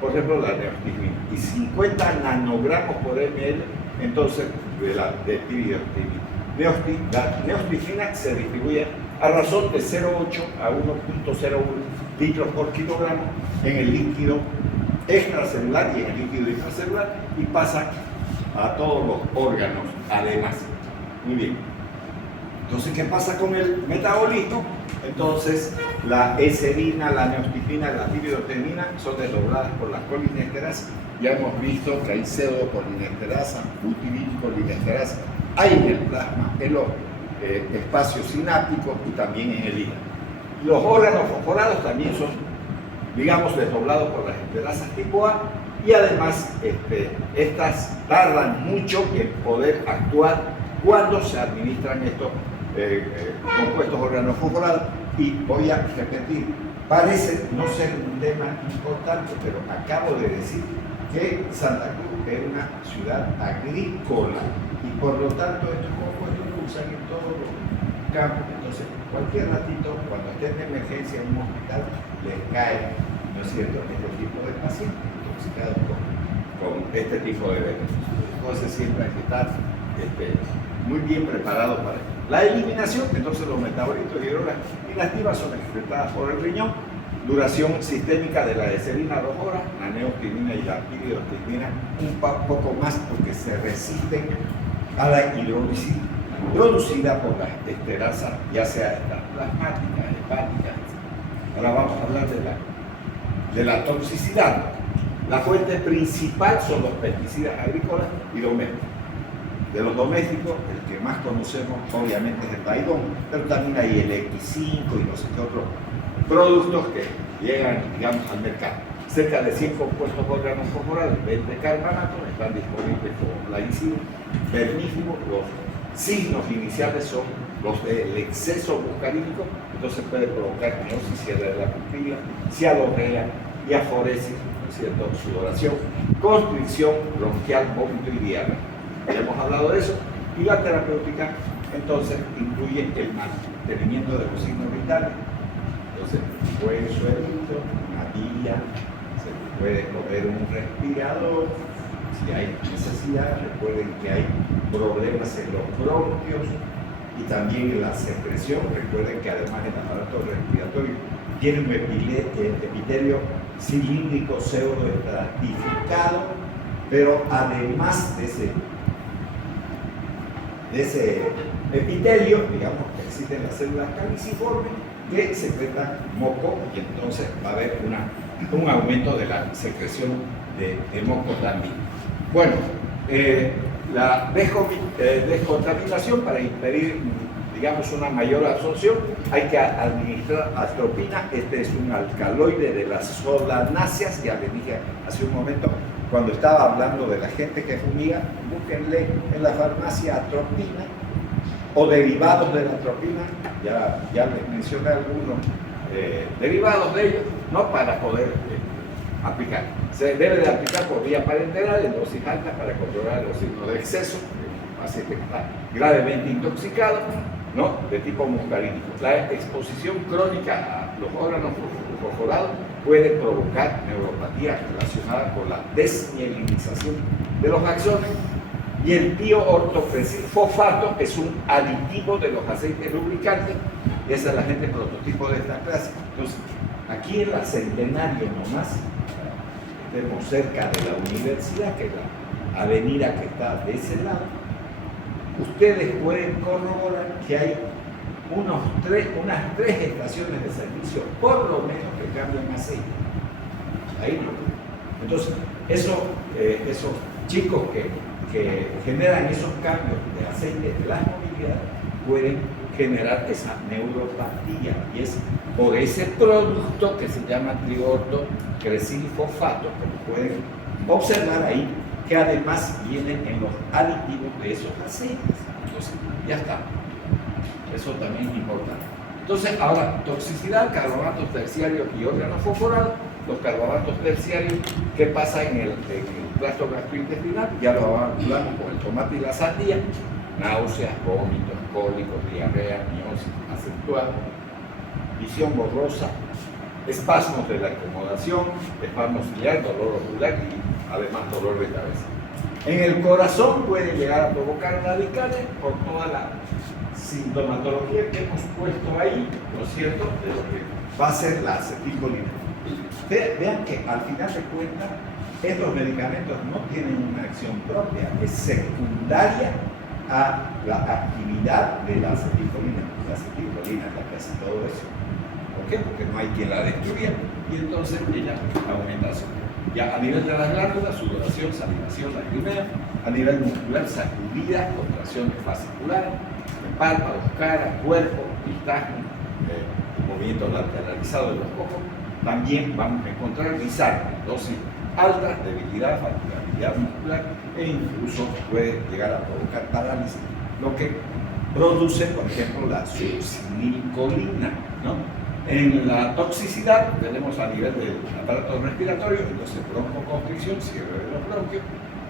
por ejemplo, la neostigmina, y 50 nanogramos por ml, entonces, de tibiostigmina. La neostigmina se distribuye a razón de 0,8 a 1,01 litros por kilogramo en el líquido extracelular y en el líquido intracelular, y pasa a todos los órganos además. Muy bien. Entonces, ¿qué pasa con el metabolismo? Entonces, la eserina, la neostigmina, la tibiostigmina son desdobladas por las colinesterasas. Ya hemos visto que hay pseudocolinesterasa, butirilcolinesterasa, hay en el plasma, en los espacios sinápticos y también en el hígado. Los órganos fosforados también son, digamos, desdoblados por las esterasas tipo A, y además estas tardan mucho en poder actuar cuando se administran estos compuestos organofosforados. Y voy a repetir, parece no ser un tema importante, pero acabo de decir que Santa Cruz es una ciudad agrícola y por lo tanto estos compuestos lo usan en todos los campos. Entonces, cualquier ratito, cuando estén en emergencia en un hospital, les cae, ¿no es cierto?, este tipo de pacientes intoxicados con este tipo de eventos. Entonces, siempre hay que estar muy bien preparado para esto. La eliminación, entonces los metabolitos y drogas inactivas son excretadas por el riñón. Duración sistémica de la eserina 2 horas, la neostigmina y la tibiostigmina un poco más, porque se resisten a la hidrólisis producida por las esterasas, ya sea estas plasmáticas, hepáticas, etc. Ahora vamos a hablar de la toxicidad. La fuente principal son los pesticidas agrícolas y domésticos. De los domésticos, el que más conocemos obviamente es el Baidón, pero también hay el X5 y no sé qué otros productos que llegan, digamos, al mercado. Cerca de 100 compuestos organofosforados, 20 carbamatos, están disponibles como plaguicidas, vermífugos. Los signos iniciales son los del exceso muscarínico, entonces puede provocar miosis, cierre de la pupila, cialorrea y aforesis, ¿no es cierto?, sudoración, constricción bronquial, vómito y diarrea. Ya hemos hablado de eso. Y la terapéutica, entonces, incluye el mantenimiento de los signos vitales. Entonces, buen suelito, una vía, se puede poner un respirador. Si hay necesidad, recuerden que hay problemas en los bronquios y también en la secreción. Recuerden que además el aparato respiratorio tiene un epitelio cilíndrico pseudoestratificado, pero además de ese epitelio, digamos que existen las células caliciformes que secretan moco y entonces va a haber un aumento de la secreción de moco también. Bueno, la descontaminación para impedir, digamos, una mayor absorción, hay que administrar atropina. Este es un alcaloide de las solanáceas, ya les dije hace un momento, cuando estaba hablando de la gente que fumiga, búsquenle en la farmacia atropina o derivados de la atropina, ya les mencioné algunos derivados de ellos, ¿no?, para poder aplicar. Se debe de aplicar por vía parenteral en dosis altas para controlar los signos de exceso, el paciente que está gravemente intoxicado, ¿no?, de tipo muscarínico. La exposición crónica a los órganos fosforados puede provocar neuropatía relacionada con la desmielinización de los axones, y el tioortofosfato es un aditivo de los aceites lubricantes. Esa es la gente prototipo de esta clase. Entonces, aquí en la Centenario nomás, estemos cerca de la universidad, que es la avenida que está de ese lado, ustedes pueden corroborar que hay unas tres estaciones de servicio, por lo menos, que cambian aceite. Ahí no. Entonces, esos chicos que generan esos cambios de aceite de las movilidades pueden generar esa neuropatía, y es por ese producto que se llama triortocresilfosfato, que pueden observar ahí, que además vienen en los aditivos de esos aceites. Entonces, ya está. Eso también es importante. Entonces, ahora, toxicidad, carbonatos terciarios y órganos fosforados. Los carbonatos terciarios, ¿qué pasa en el tracto gastrointestinal? Ya lo hablamos con el tomate y la sandía: náuseas, vómitos, cólicos, diarrea, miosis acentuada, visión borrosa, espasmos de la acomodación, espasmos ciliar, dolor ocular y además dolor de cabeza. En el corazón puede llegar a provocar radicales por toda la sintomatología que hemos puesto ahí, ¿no es cierto?, de lo que va a ser la acetilcolina. Vean que al final de cuentas estos medicamentos no tienen una acción propia, es secundaria a la actividad de la acetilcolina. La acetilcolina es la que hace todo eso. ¿Por qué? Porque no hay quien la destruya, y entonces ella aumenta su. Ya a nivel de las glándulas, sudoración, salivación, lagrimea; a nivel muscular, sacudidas, contracciones fasciculares, párpados, cara, cuerpo, nistagmo, movimiento lateralizado de los ojos. También vamos a encontrar disartria, dosis altas, debilidad, fatigabilidad muscular, e incluso puede llegar a provocar parálisis, lo que produce, por ejemplo, la succinilcolina, ¿no? En la toxicidad tenemos a nivel del aparato respiratorio, entonces broncoconstricción, cierre de los bronquios,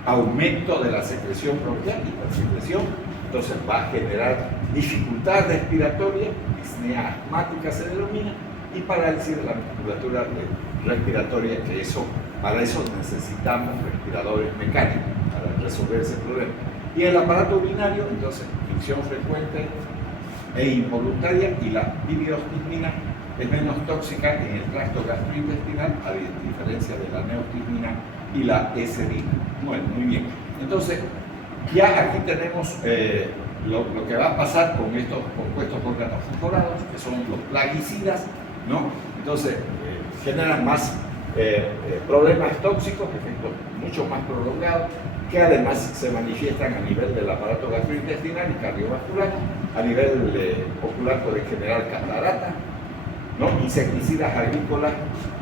aumento de la secreción bronquial, hipersecreción, entonces va a generar dificultad respiratoria, disnea asmática se denomina, y parálisis de la musculatura respiratoria, que para eso necesitamos respiradores mecánicos para resolver ese problema. Y el aparato urinario, entonces, infección frecuente e involuntaria, y la piridostigmina es menos tóxica en el tracto gastrointestinal, a diferencia de la neostigmina y la eserina. Bueno, muy bien. Entonces, ya aquí tenemos lo que va a pasar con estos compuestos organofosforados, que son los plaguicidas, ¿no? Entonces, generan más problemas tóxicos, efectos mucho más prolongados, que además se manifiestan a nivel del aparato gastrointestinal y cardiovascular, a nivel ocular puede generar catarata, ¿no? Insecticidas agrícolas,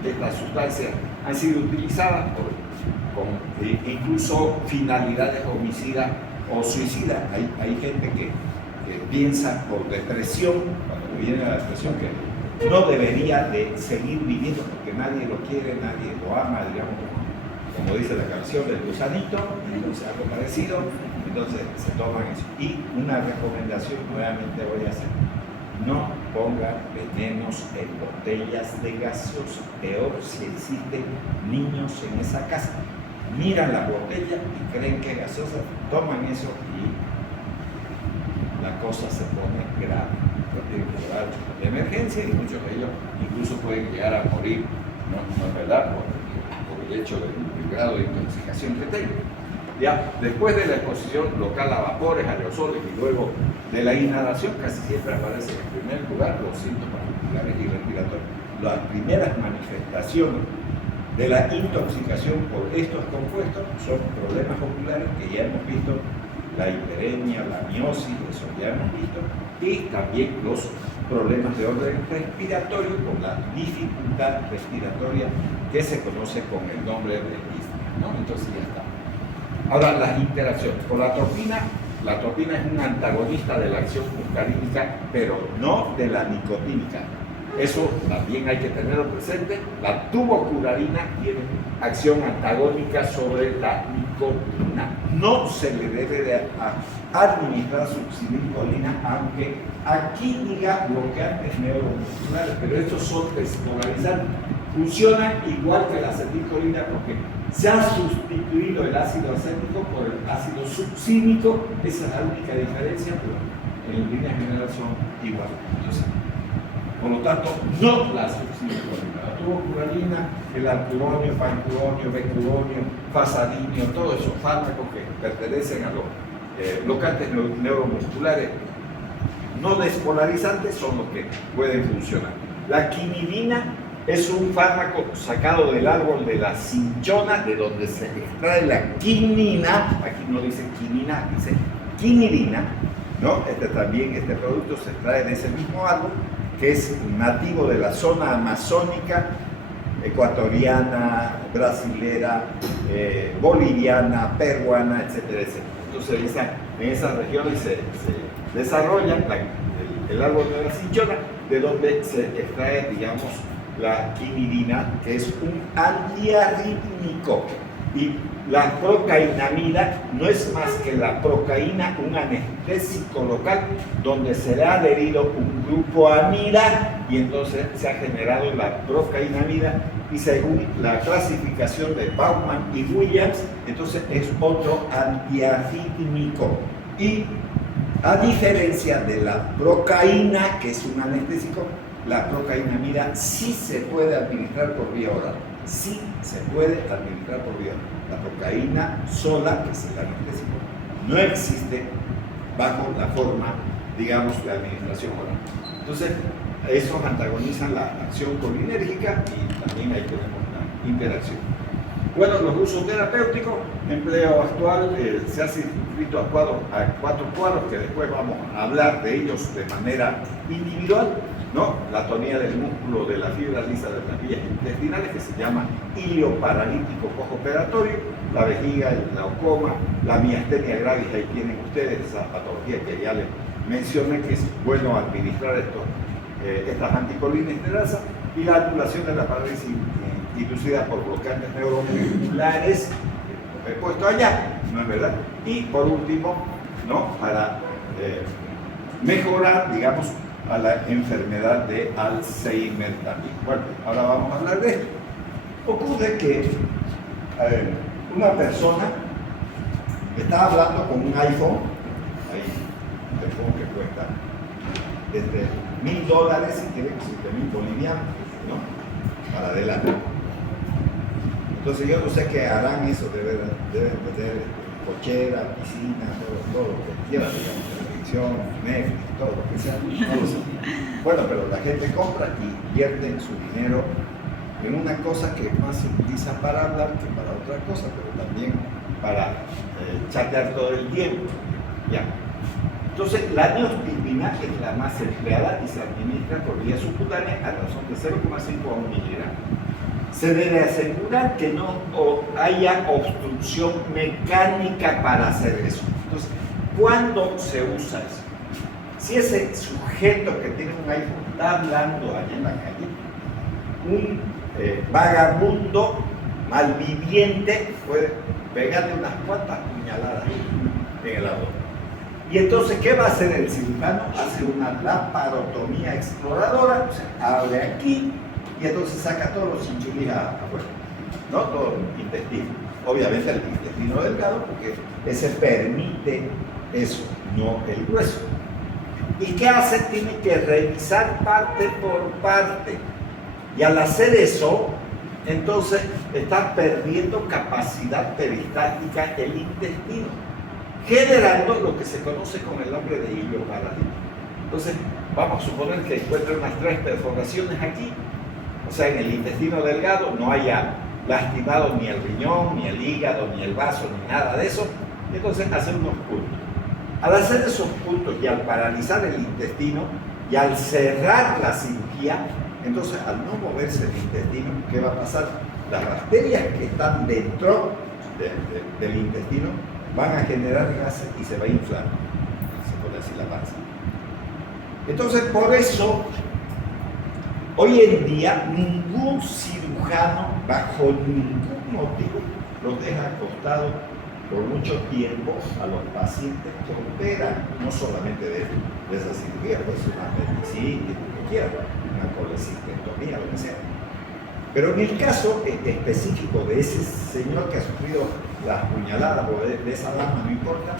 estas sustancias han sido utilizadas con incluso finalidades homicidas o suicidas. Hay gente que piensa por depresión, cuando viene la depresión, que no debería de seguir viviendo porque nadie lo quiere, nadie lo ama, digamos, como dice la canción del gusanito, entonces algo parecido, entonces se toman eso. Y una recomendación nuevamente voy a hacer: no pongan venenos en botellas de gaseosa, peor si existen niños en esa casa. Miran la botella y creen que es gaseosa, toman eso y la cosa se pone grave. Tienen que llevar de emergencia y muchos de ellos incluso pueden llegar a morir, no es verdad, por el hecho del grado de intoxicación que tengan. Ya, después de la exposición local a vapores, aerosoles y luego de la inhalación, casi siempre aparecen en primer lugar los síntomas oculares y respiratorios. Las primeras manifestaciones de la intoxicación por estos compuestos son problemas oculares que ya hemos visto, la hiperemia, la miosis, eso ya hemos visto, y también los problemas de orden respiratorio por la dificultad respiratoria que se conoce con el nombre de disnea, ¿no? Entonces ya está. Ahora, las interacciones con la atropina es un antagonista de la acción muscarínica, pero no de la nicotínica. Eso también hay que tenerlo presente. La tubocurarina tiene acción antagónica sobre la nicotina. No se le debe de administrar succinilcolina, aunque aquí diga bloqueantes neuromusculares, pero estos son despolarizantes. Funcionan igual que la acetilcolina porque se ha sustituido el ácido acético por el ácido succínico. Esa es la única diferencia, pero en líneas generales son iguales. Entonces, por lo tanto, no la succinilcolina, la tubocurarina, el alcuronio, pancuronio, becuronio, fasadinio, todos esos fármacos que pertenecen a los bloqueantes neuromusculares no despolarizantes son los que pueden funcionar. La quinidina es un fármaco sacado del árbol de la cinchona, de donde se extrae la quinina. Aquí no dice quinina, dice quinidina, ¿no? Este producto se extrae de ese mismo árbol, que es nativo de la zona amazónica, ecuatoriana, brasilera, boliviana, peruana, etcétera, etcétera. Entonces en esas regiones se desarrolla el árbol de la cinchona, de donde se extrae, digamos, la quinidina, que es un antiarrítmico. Y la procainamida no es más que la procaína, un anestésico local, donde se le ha adherido un grupo amida y entonces se ha generado la procainamida, y según la clasificación de Bauman y Williams, entonces es otro antiarrítmico. Y a diferencia de la procaína, que es un anestésico, la procainamida sí se puede administrar por vía oral. Sí se puede administrar por vía oral. La procaína sola, que es el anestésico, no existe bajo la forma, digamos, de administración oral. Entonces, esos antagonizan la acción colinérgica y también ahí tenemos la interacción. Bueno, los usos terapéuticos, empleo actual, se ha circunscrito a 4 cuadros que después vamos a hablar de ellos de manera individual, ¿no? La atonía del músculo de la fibra lisa de las vías intestinales, que se llama ilioparalítico postoperatorio, la vejiga, el glaucoma, la miastenia gravis, ahí tienen ustedes esa patología que ya les mencioné, que es bueno administrar estas anticolinesterolas, y la anulación de la parálisis inducida por bloqueantes neuromusculares, que he puesto allá, ¿no es verdad? Y por último, ¿no?, para mejorar, digamos, a la enfermedad de Alzheimer también. Bueno, ahora vamos a hablar de esto. Ocurre que una persona está hablando con un iPhone, hay un teléfono que cuesta desde $1,000 si quieren, 7,000 bolivianos, ¿no?, para adelante. Entonces yo no sé qué harán eso, deben tener cochera, piscina, todo lo que quieran, digamos, televisión, Netflix, todo lo que sea, no lo sé. Bueno, pero la gente compra y pierde su dinero en una cosa que más se utiliza para hablar que para otra cosa, pero también para chatear todo el tiempo. ¿Ya? Entonces, la neostigmina es la más empleada y se administra por vía subcutánea a razón de 0,5 a 1 miligramo. Se debe asegurar que no haya obstrucción mecánica para hacer eso. Entonces, ¿cuándo se usa eso? Si ese sujeto que tiene un iPhone está hablando allá en la calle, un vagabundo malviviente puede pegarle unas cuantas puñaladas en el abdomen. Y entonces, ¿qué va a hacer el cirujano? Hace una laparotomía exploradora, o sea, abre aquí y entonces saca todos los chinchulís afuera, ¿no? Todo el intestino. Obviamente el intestino delgado, porque ese permite eso, no el grueso. ¿Y qué hace? Tiene que revisar parte por parte. Y al hacer eso, entonces está perdiendo capacidad peristáltica el intestino, generando lo que se conoce con el nombre de ilioparadismo. Entonces, vamos a suponer que encuentre unas 3 perforaciones aquí, o sea, en el intestino delgado no haya lastimado ni el riñón, ni el hígado, ni el vaso, ni nada de eso, y entonces hacer unos puntos. Al hacer esos puntos y al paralizar el intestino y al cerrar la cirugía, entonces al no moverse el intestino, ¿qué va a pasar? Las bacterias que están dentro del intestino van a generar gases y se va a inflar, se pone así la panza. Entonces, por eso, hoy en día, ningún cirujano, bajo ningún motivo, los deja acostados por mucho tiempo a los pacientes que operan, no solamente de esa cirugía, pues una apendicitis, lo que quieran, una colecistectomía, lo que sea. Pero en el caso específico de ese señor que ha sufrido las puñaladas o de esa dama, no importa,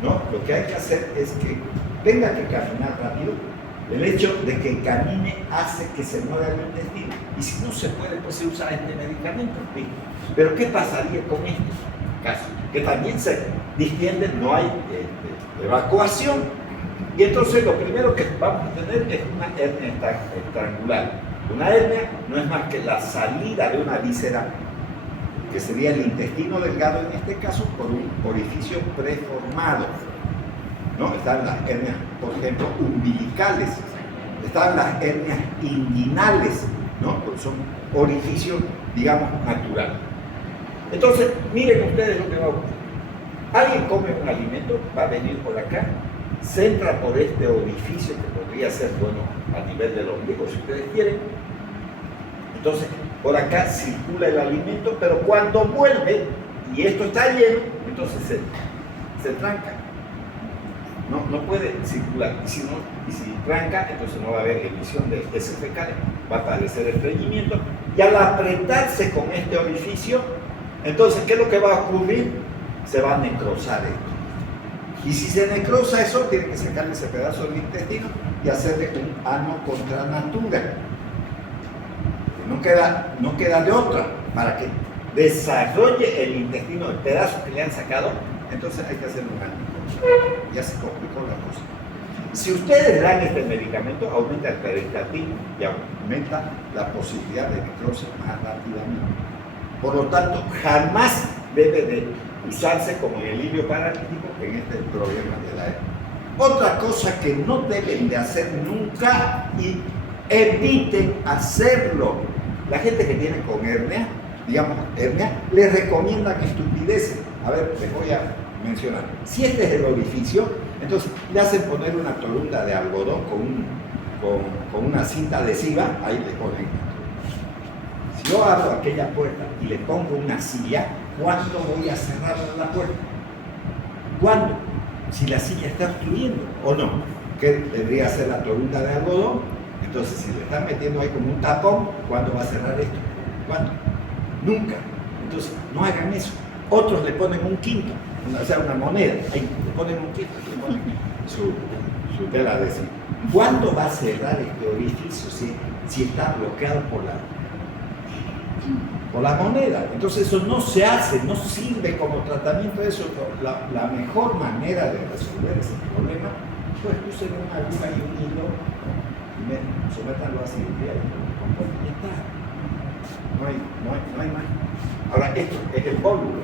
¿no? Lo que hay que hacer es que tenga que caminar rápido. El hecho de que camine hace que se mueva el intestino. Y si no se puede, pues se usa este medicamento. ¿Sí? Pero ¿qué pasaría con este caso? Que también se distiende, no hay evacuación. Y entonces lo primero que vamos a tener es una hernia estrangular. Una hernia no es más que la salida de una víscera, que sería el intestino delgado en este caso, por un orificio preformado, ¿no? Están las hernias, por ejemplo, umbilicales, están las hernias inguinales, ¿no? Porque son orificios, digamos, naturales. Entonces, miren ustedes lo que va a ocurrir. Alguien come un alimento, va a venir por acá, se entra por este orificio que podría ser, bueno, a nivel del ombligo, si ustedes quieren. Entonces, por acá circula el alimento, pero cuando vuelve, y esto está lleno, entonces se tranca. No puede circular. Y si tranca, entonces no va a haber emisión de heces fecales, va a aparecer estreñimiento. Y al apretarse con este orificio, entonces, ¿qué es lo que va a ocurrir? Se va a necrosar esto. Y si se necrosa eso, tiene que sacarle ese pedazo del intestino y hacerle un ano contra natura. No queda de otra. Para que desarrolle el intestino, el pedazo que le han sacado, entonces hay que hacer un ano. Ya se complicó la cosa. Si ustedes dan este medicamento, aumenta el peristaltismo y aumenta la posibilidad de necrosis más rápidamente. Por lo tanto, jamás debe de usarse como en el ilioparalítico en este problema de la hernia. Otra cosa que no deben de hacer nunca y eviten hacerlo. La gente que tiene con hernia, digamos hernia, les recomiendan estupideces. A ver, les voy a mencionar. Si este es el orificio, entonces le hacen poner una torunda de algodón con una cinta adhesiva, ahí le ponen. Si yo abro aquella puerta y le pongo una silla, ¿cuándo voy a cerrar la puerta? ¿Cuándo? Si la silla está obstruyendo o no. ¿Qué debería hacer la torunda de algodón? Entonces, si le están metiendo ahí como un tapón, ¿cuándo va a cerrar esto? ¿Cuándo? Nunca. Entonces, no hagan eso. Otros le ponen un quinto, o sea, una moneda. Ahí le ponen un quinto, le ponen su tela adhesiva. ¿Cuándo va a cerrar este orificio si está bloqueado por la moneda? Entonces eso no se hace, no sirve como tratamiento de eso. La mejor manera de resolver ese problema pues usen una aguja y un hilo y sométanlo a cirugía y ya está. No hay más. Ahora, esto es el pólulo.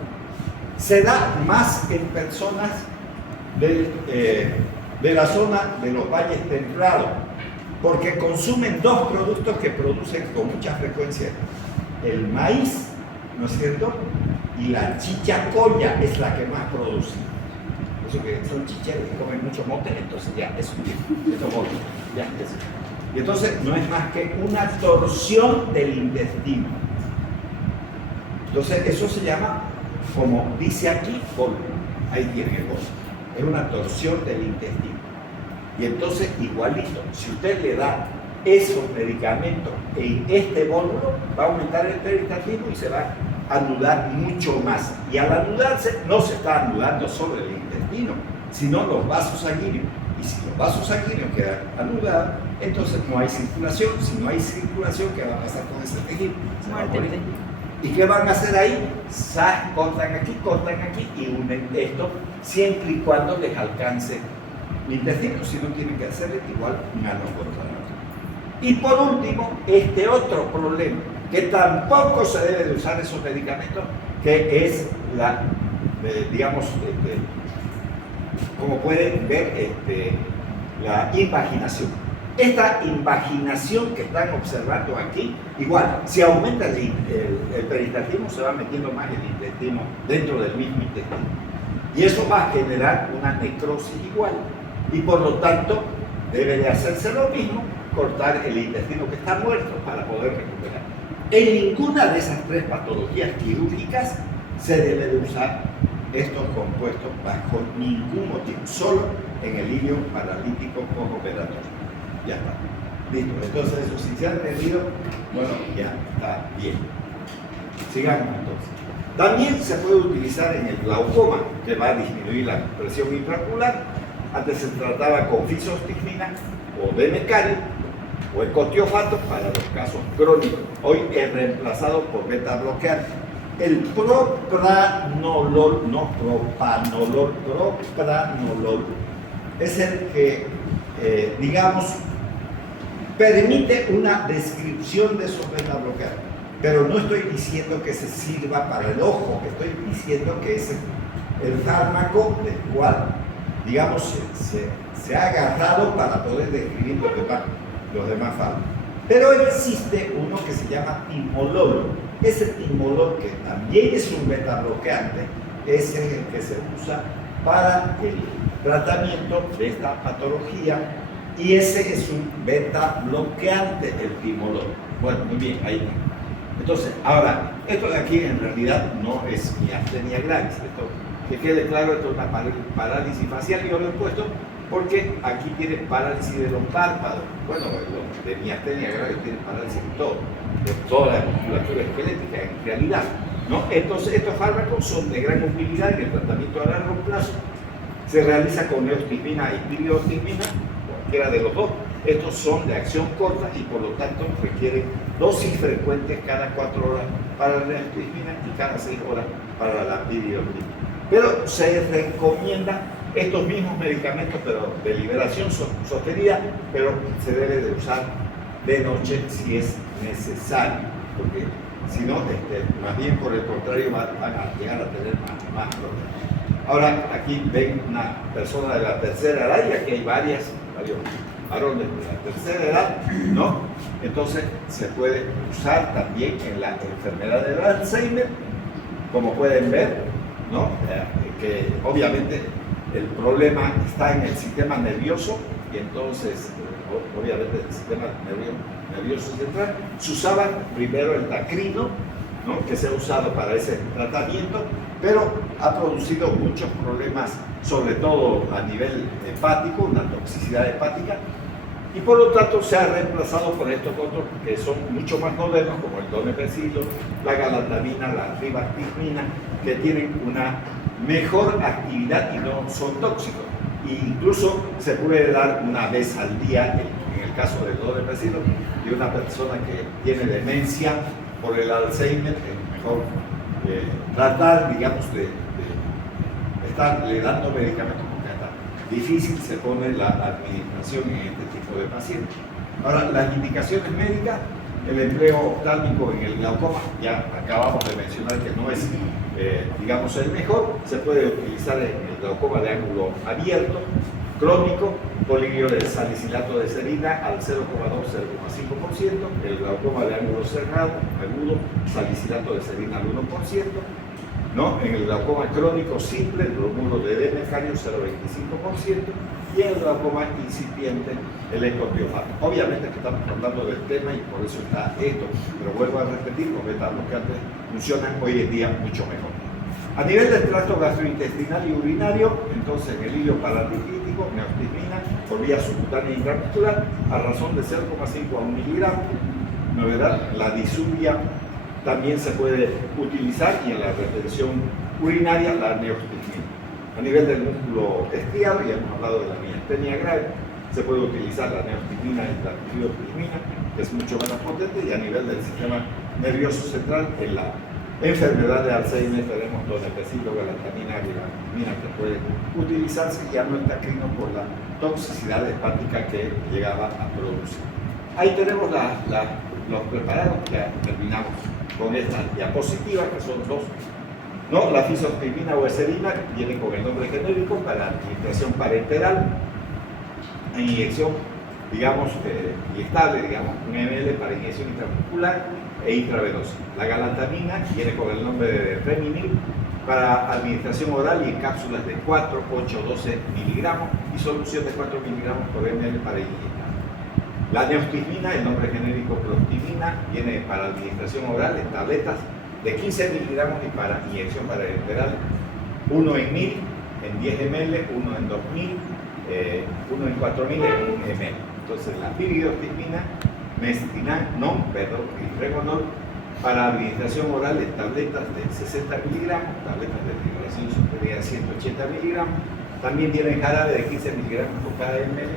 Se da más en personas de la zona de los valles templados, porque consumen dos productos que producen con mucha frecuencia: el maíz, ¿no es cierto? Y la chichacoya es la que más produce. Eso que son chicheros que comen mucho mote, entonces ya, eso mote, ya, eso. Y entonces no es más que una torsión del intestino. Entonces eso se llama, como dice aquí, pólulo. Ahí tiene el pólulo. Es una torsión del intestino. Y entonces, igualito, si usted le da esos medicamentos en este pólulo, va a aumentar el peristaltismo y se va a anudar mucho más. Y al anudarse, no se está anudando solo el intestino, sino los vasos sanguíneos. Y si los vasos sanguíneos quedan anudados, entonces no hay circulación. Si no hay circulación, ¿qué va a pasar con ese tejido? Se va a morir. ¿Y qué van a hacer ahí? Cortan aquí y unen esto, siempre y cuando les alcance el intestino. Si no, tienen que hacerle igual mano contra mano. Y por último, este otro problema, que tampoco se debe de usar esos medicamentos, que es la, digamos, como pueden ver, la invaginación. Esta invaginación que están observando aquí, igual, si aumenta el peristaltismo, se va metiendo más el intestino dentro del mismo intestino. Y eso va a generar una necrosis igual. Y por lo tanto, debe de hacerse lo mismo, cortar el intestino que está muerto para poder recuperar. En ninguna de esas tres patologías quirúrgicas se debe de usar estos compuestos bajo ningún motivo, solo en el ilio paralítico postoperatorio. Ya está. Listo. Entonces, eso, si se ha entendido, bueno, ya está bien. Sigamos entonces. También se puede utilizar en el glaucoma, que va a disminuir la presión intraocular. Antes se trataba con fisostigmina o Bemecal o ecotiofato para los casos crónicos. Hoy es reemplazado por beta bloqueante. El propranolol, no propanolol, propranolol es el que, digamos, permite una descripción de esos beta bloqueantes. Pero no estoy diciendo que se sirva para el ojo, estoy diciendo que es el fármaco del cual, digamos, se ha agarrado para poder describir los demás fármacos. Pero existe uno que se llama timolol. Ese timolol, que también es un beta bloqueante, es el que se usa para el tratamiento de esta patología, y ese es un beta bloqueante, el timolol. Bueno, muy bien, ahí está. Entonces, ahora, esto de aquí en realidad no es miastenia gravis. Esto, que quede claro, esto es una parálisis facial, y yo lo he puesto porque aquí tiene parálisis de los párpados. Bueno, de miastenia gravis tiene parálisis de toda la musculatura esquelética en realidad, ¿no? Entonces, estos fármacos son de gran utilidad en el tratamiento a largo plazo. Se realiza con neostigmina y piriostigmina, cualquiera de los dos. Estos son de acción corta y por lo tanto requieren dosis frecuentes cada 4 horas para la neostigmina y cada 6 horas para la piriostigmina. Pero se recomienda estos mismos medicamentos, pero de liberación sostenida, pero se debe de usar de noche si es necesario, porque si no, más bien por el contrario van a llegar a tener más problemas. Ahora, aquí ven una persona de la tercera edad, y aquí hay varios varones de la tercera edad, ¿no? Entonces, se puede usar también en la enfermedad del Alzheimer, como pueden ver, ¿no? Que obviamente el problema está en el sistema nervioso, y entonces, obviamente, el sistema nervioso central. Se usaba primero el tacrino, ¿no? Que se ha usado para ese tratamiento, pero ha producido muchos problemas, sobre todo a nivel hepático, una toxicidad hepática, y por lo tanto se ha reemplazado por estos otros que son mucho más modernos, como el donepezilo, la galantamina, la ribastigmina, que tienen una mejor actividad y no son tóxicos. E incluso se puede dar una vez al día, en el caso del donepezilo, de una persona que tiene demencia por el Alzheimer. Es mejor tratar, digamos, de estarle dando medicamentos, porque difícil se pone la administración en este tipo de pacientes. Ahora, las indicaciones médicas, el empleo oftálmico en el glaucoma, ya acabamos de mencionar que no es, digamos, el mejor. Se puede utilizar en el glaucoma de ángulo abierto, crónico, colirio de salicilato de serina al 0,2-0,5%, el glaucoma de ángulo cerrado, agudo, salicilato de serina al 1%, ¿no? En el glaucoma crónico simple, el bromuro de D-mercario 0,25%, y en el glaucoma incipiente, el ecotiofato. Obviamente que estamos hablando del tema y por eso está esto, pero vuelvo a repetir, los beta-bloqueantes funcionan hoy en día mucho mejor. A nivel del tracto gastrointestinal y urinario, entonces en el hilo parartitítico, neostigmina por vía subcutánea intramuscular a razón de 0,5 a 1 miligramo. Novedad, la disuria también se puede utilizar, y en la retención urinaria la neostigmina. A nivel del músculo estriado, ya hemos hablado de la miastenia grave, se puede utilizar la neostigmina y la tiotigmina, que es mucho menos potente, y a nivel del sistema nervioso central, en la enfermedad de Alzheimer tenemos donepezilo, galantamina, vilantamina, que puede utilizarse ya no endocrino por la toxicidad hepática que llegaba a producir. Ahí tenemos los preparados, ya terminamos con esta diapositiva, que son dos. No, la fisostigmina o eserina viene con el nombre genérico para administración parenteral, en inyección, digamos, inyectable, digamos, 1 ml para inyección intramuscular e intravenosa. La galantamina viene con el nombre de Reminil para administración oral y en cápsulas de 4, 8, 12 miligramos y solución de 4 miligramos por ml para inyectar. La neostigmina, el nombre genérico prostigmina, viene para administración oral en tabletas de 15 miligramos y para inyección parenteral 1 en 1000, en 10 ml, 1 en 2000, 1 en 4000 en 1 ml. Entonces la piridoximina, mestinan, y regonol para administración oral en tabletas de 60 miligramos, tabletas de fibración superior a 180 miligramos. También tienen jarabe de 15 miligramos por cada ml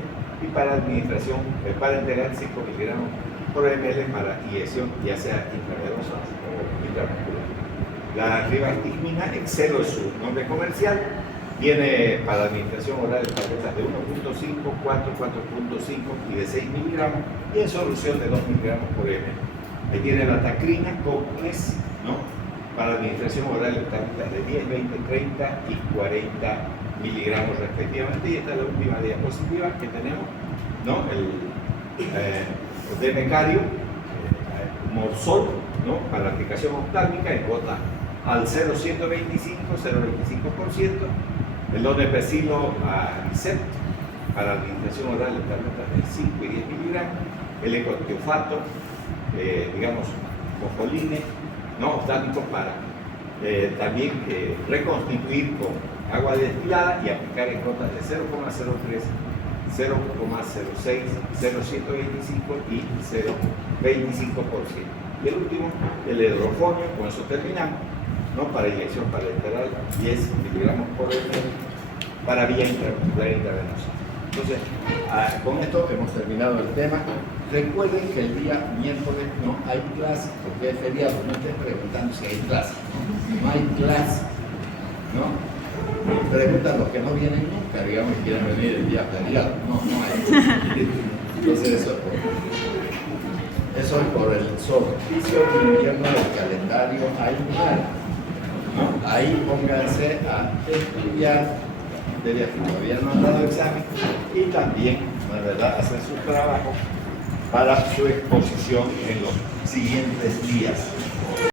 y para administración parenteral 5 miligramos por ml para inyección ya sea intravenosa o intramuscular. La ribastigmina, Excelo es su nombre comercial, viene para administración oral en tabletas de 1.5, 4, 4.5 y de 6 miligramos y en solución de 2 miligramos por ml. Ahí tiene la tacrina, COPNES, ¿no? Para administración oral en tabletas de 10, 20, 30 y 40 miligramos respectivamente. Y esta es la última diapositiva que tenemos, ¿no? El D-mecario, Morsol, ¿no? Para aplicación oftálmica en gota al 0,125, 0,25%. El donepezilo Anicept para administración oral en tabletas de 5 y 10 miligramos. El ecotiofato, digamos, cojoline, no oftálmico para también reconstituir con agua destilada y aplicar en gotas de 0,03, 0,06, 0,125 y 0,25%. Y el último, el hidrofonio, con eso terminamos, ¿no? Para inyección parenteral 10 miligramos por ml para vía intramuscular e intravenosa. Entonces, con esto hemos terminado el tema. Recuerden que el día miércoles no hay clase, porque es feriado. No estén preguntando si hay clase. No hay clase, ¿no? Preguntan los que no vienen nunca, digamos, que quieren venir el día feriado. No hay. Entonces, eso es por el solsticio de invierno del calendario anual, ¿no? Ahí pónganse a estudiar materias que todavía no han dado examen y también, ¿no es verdad?, hacer su trabajo para su exposición en los siguientes días.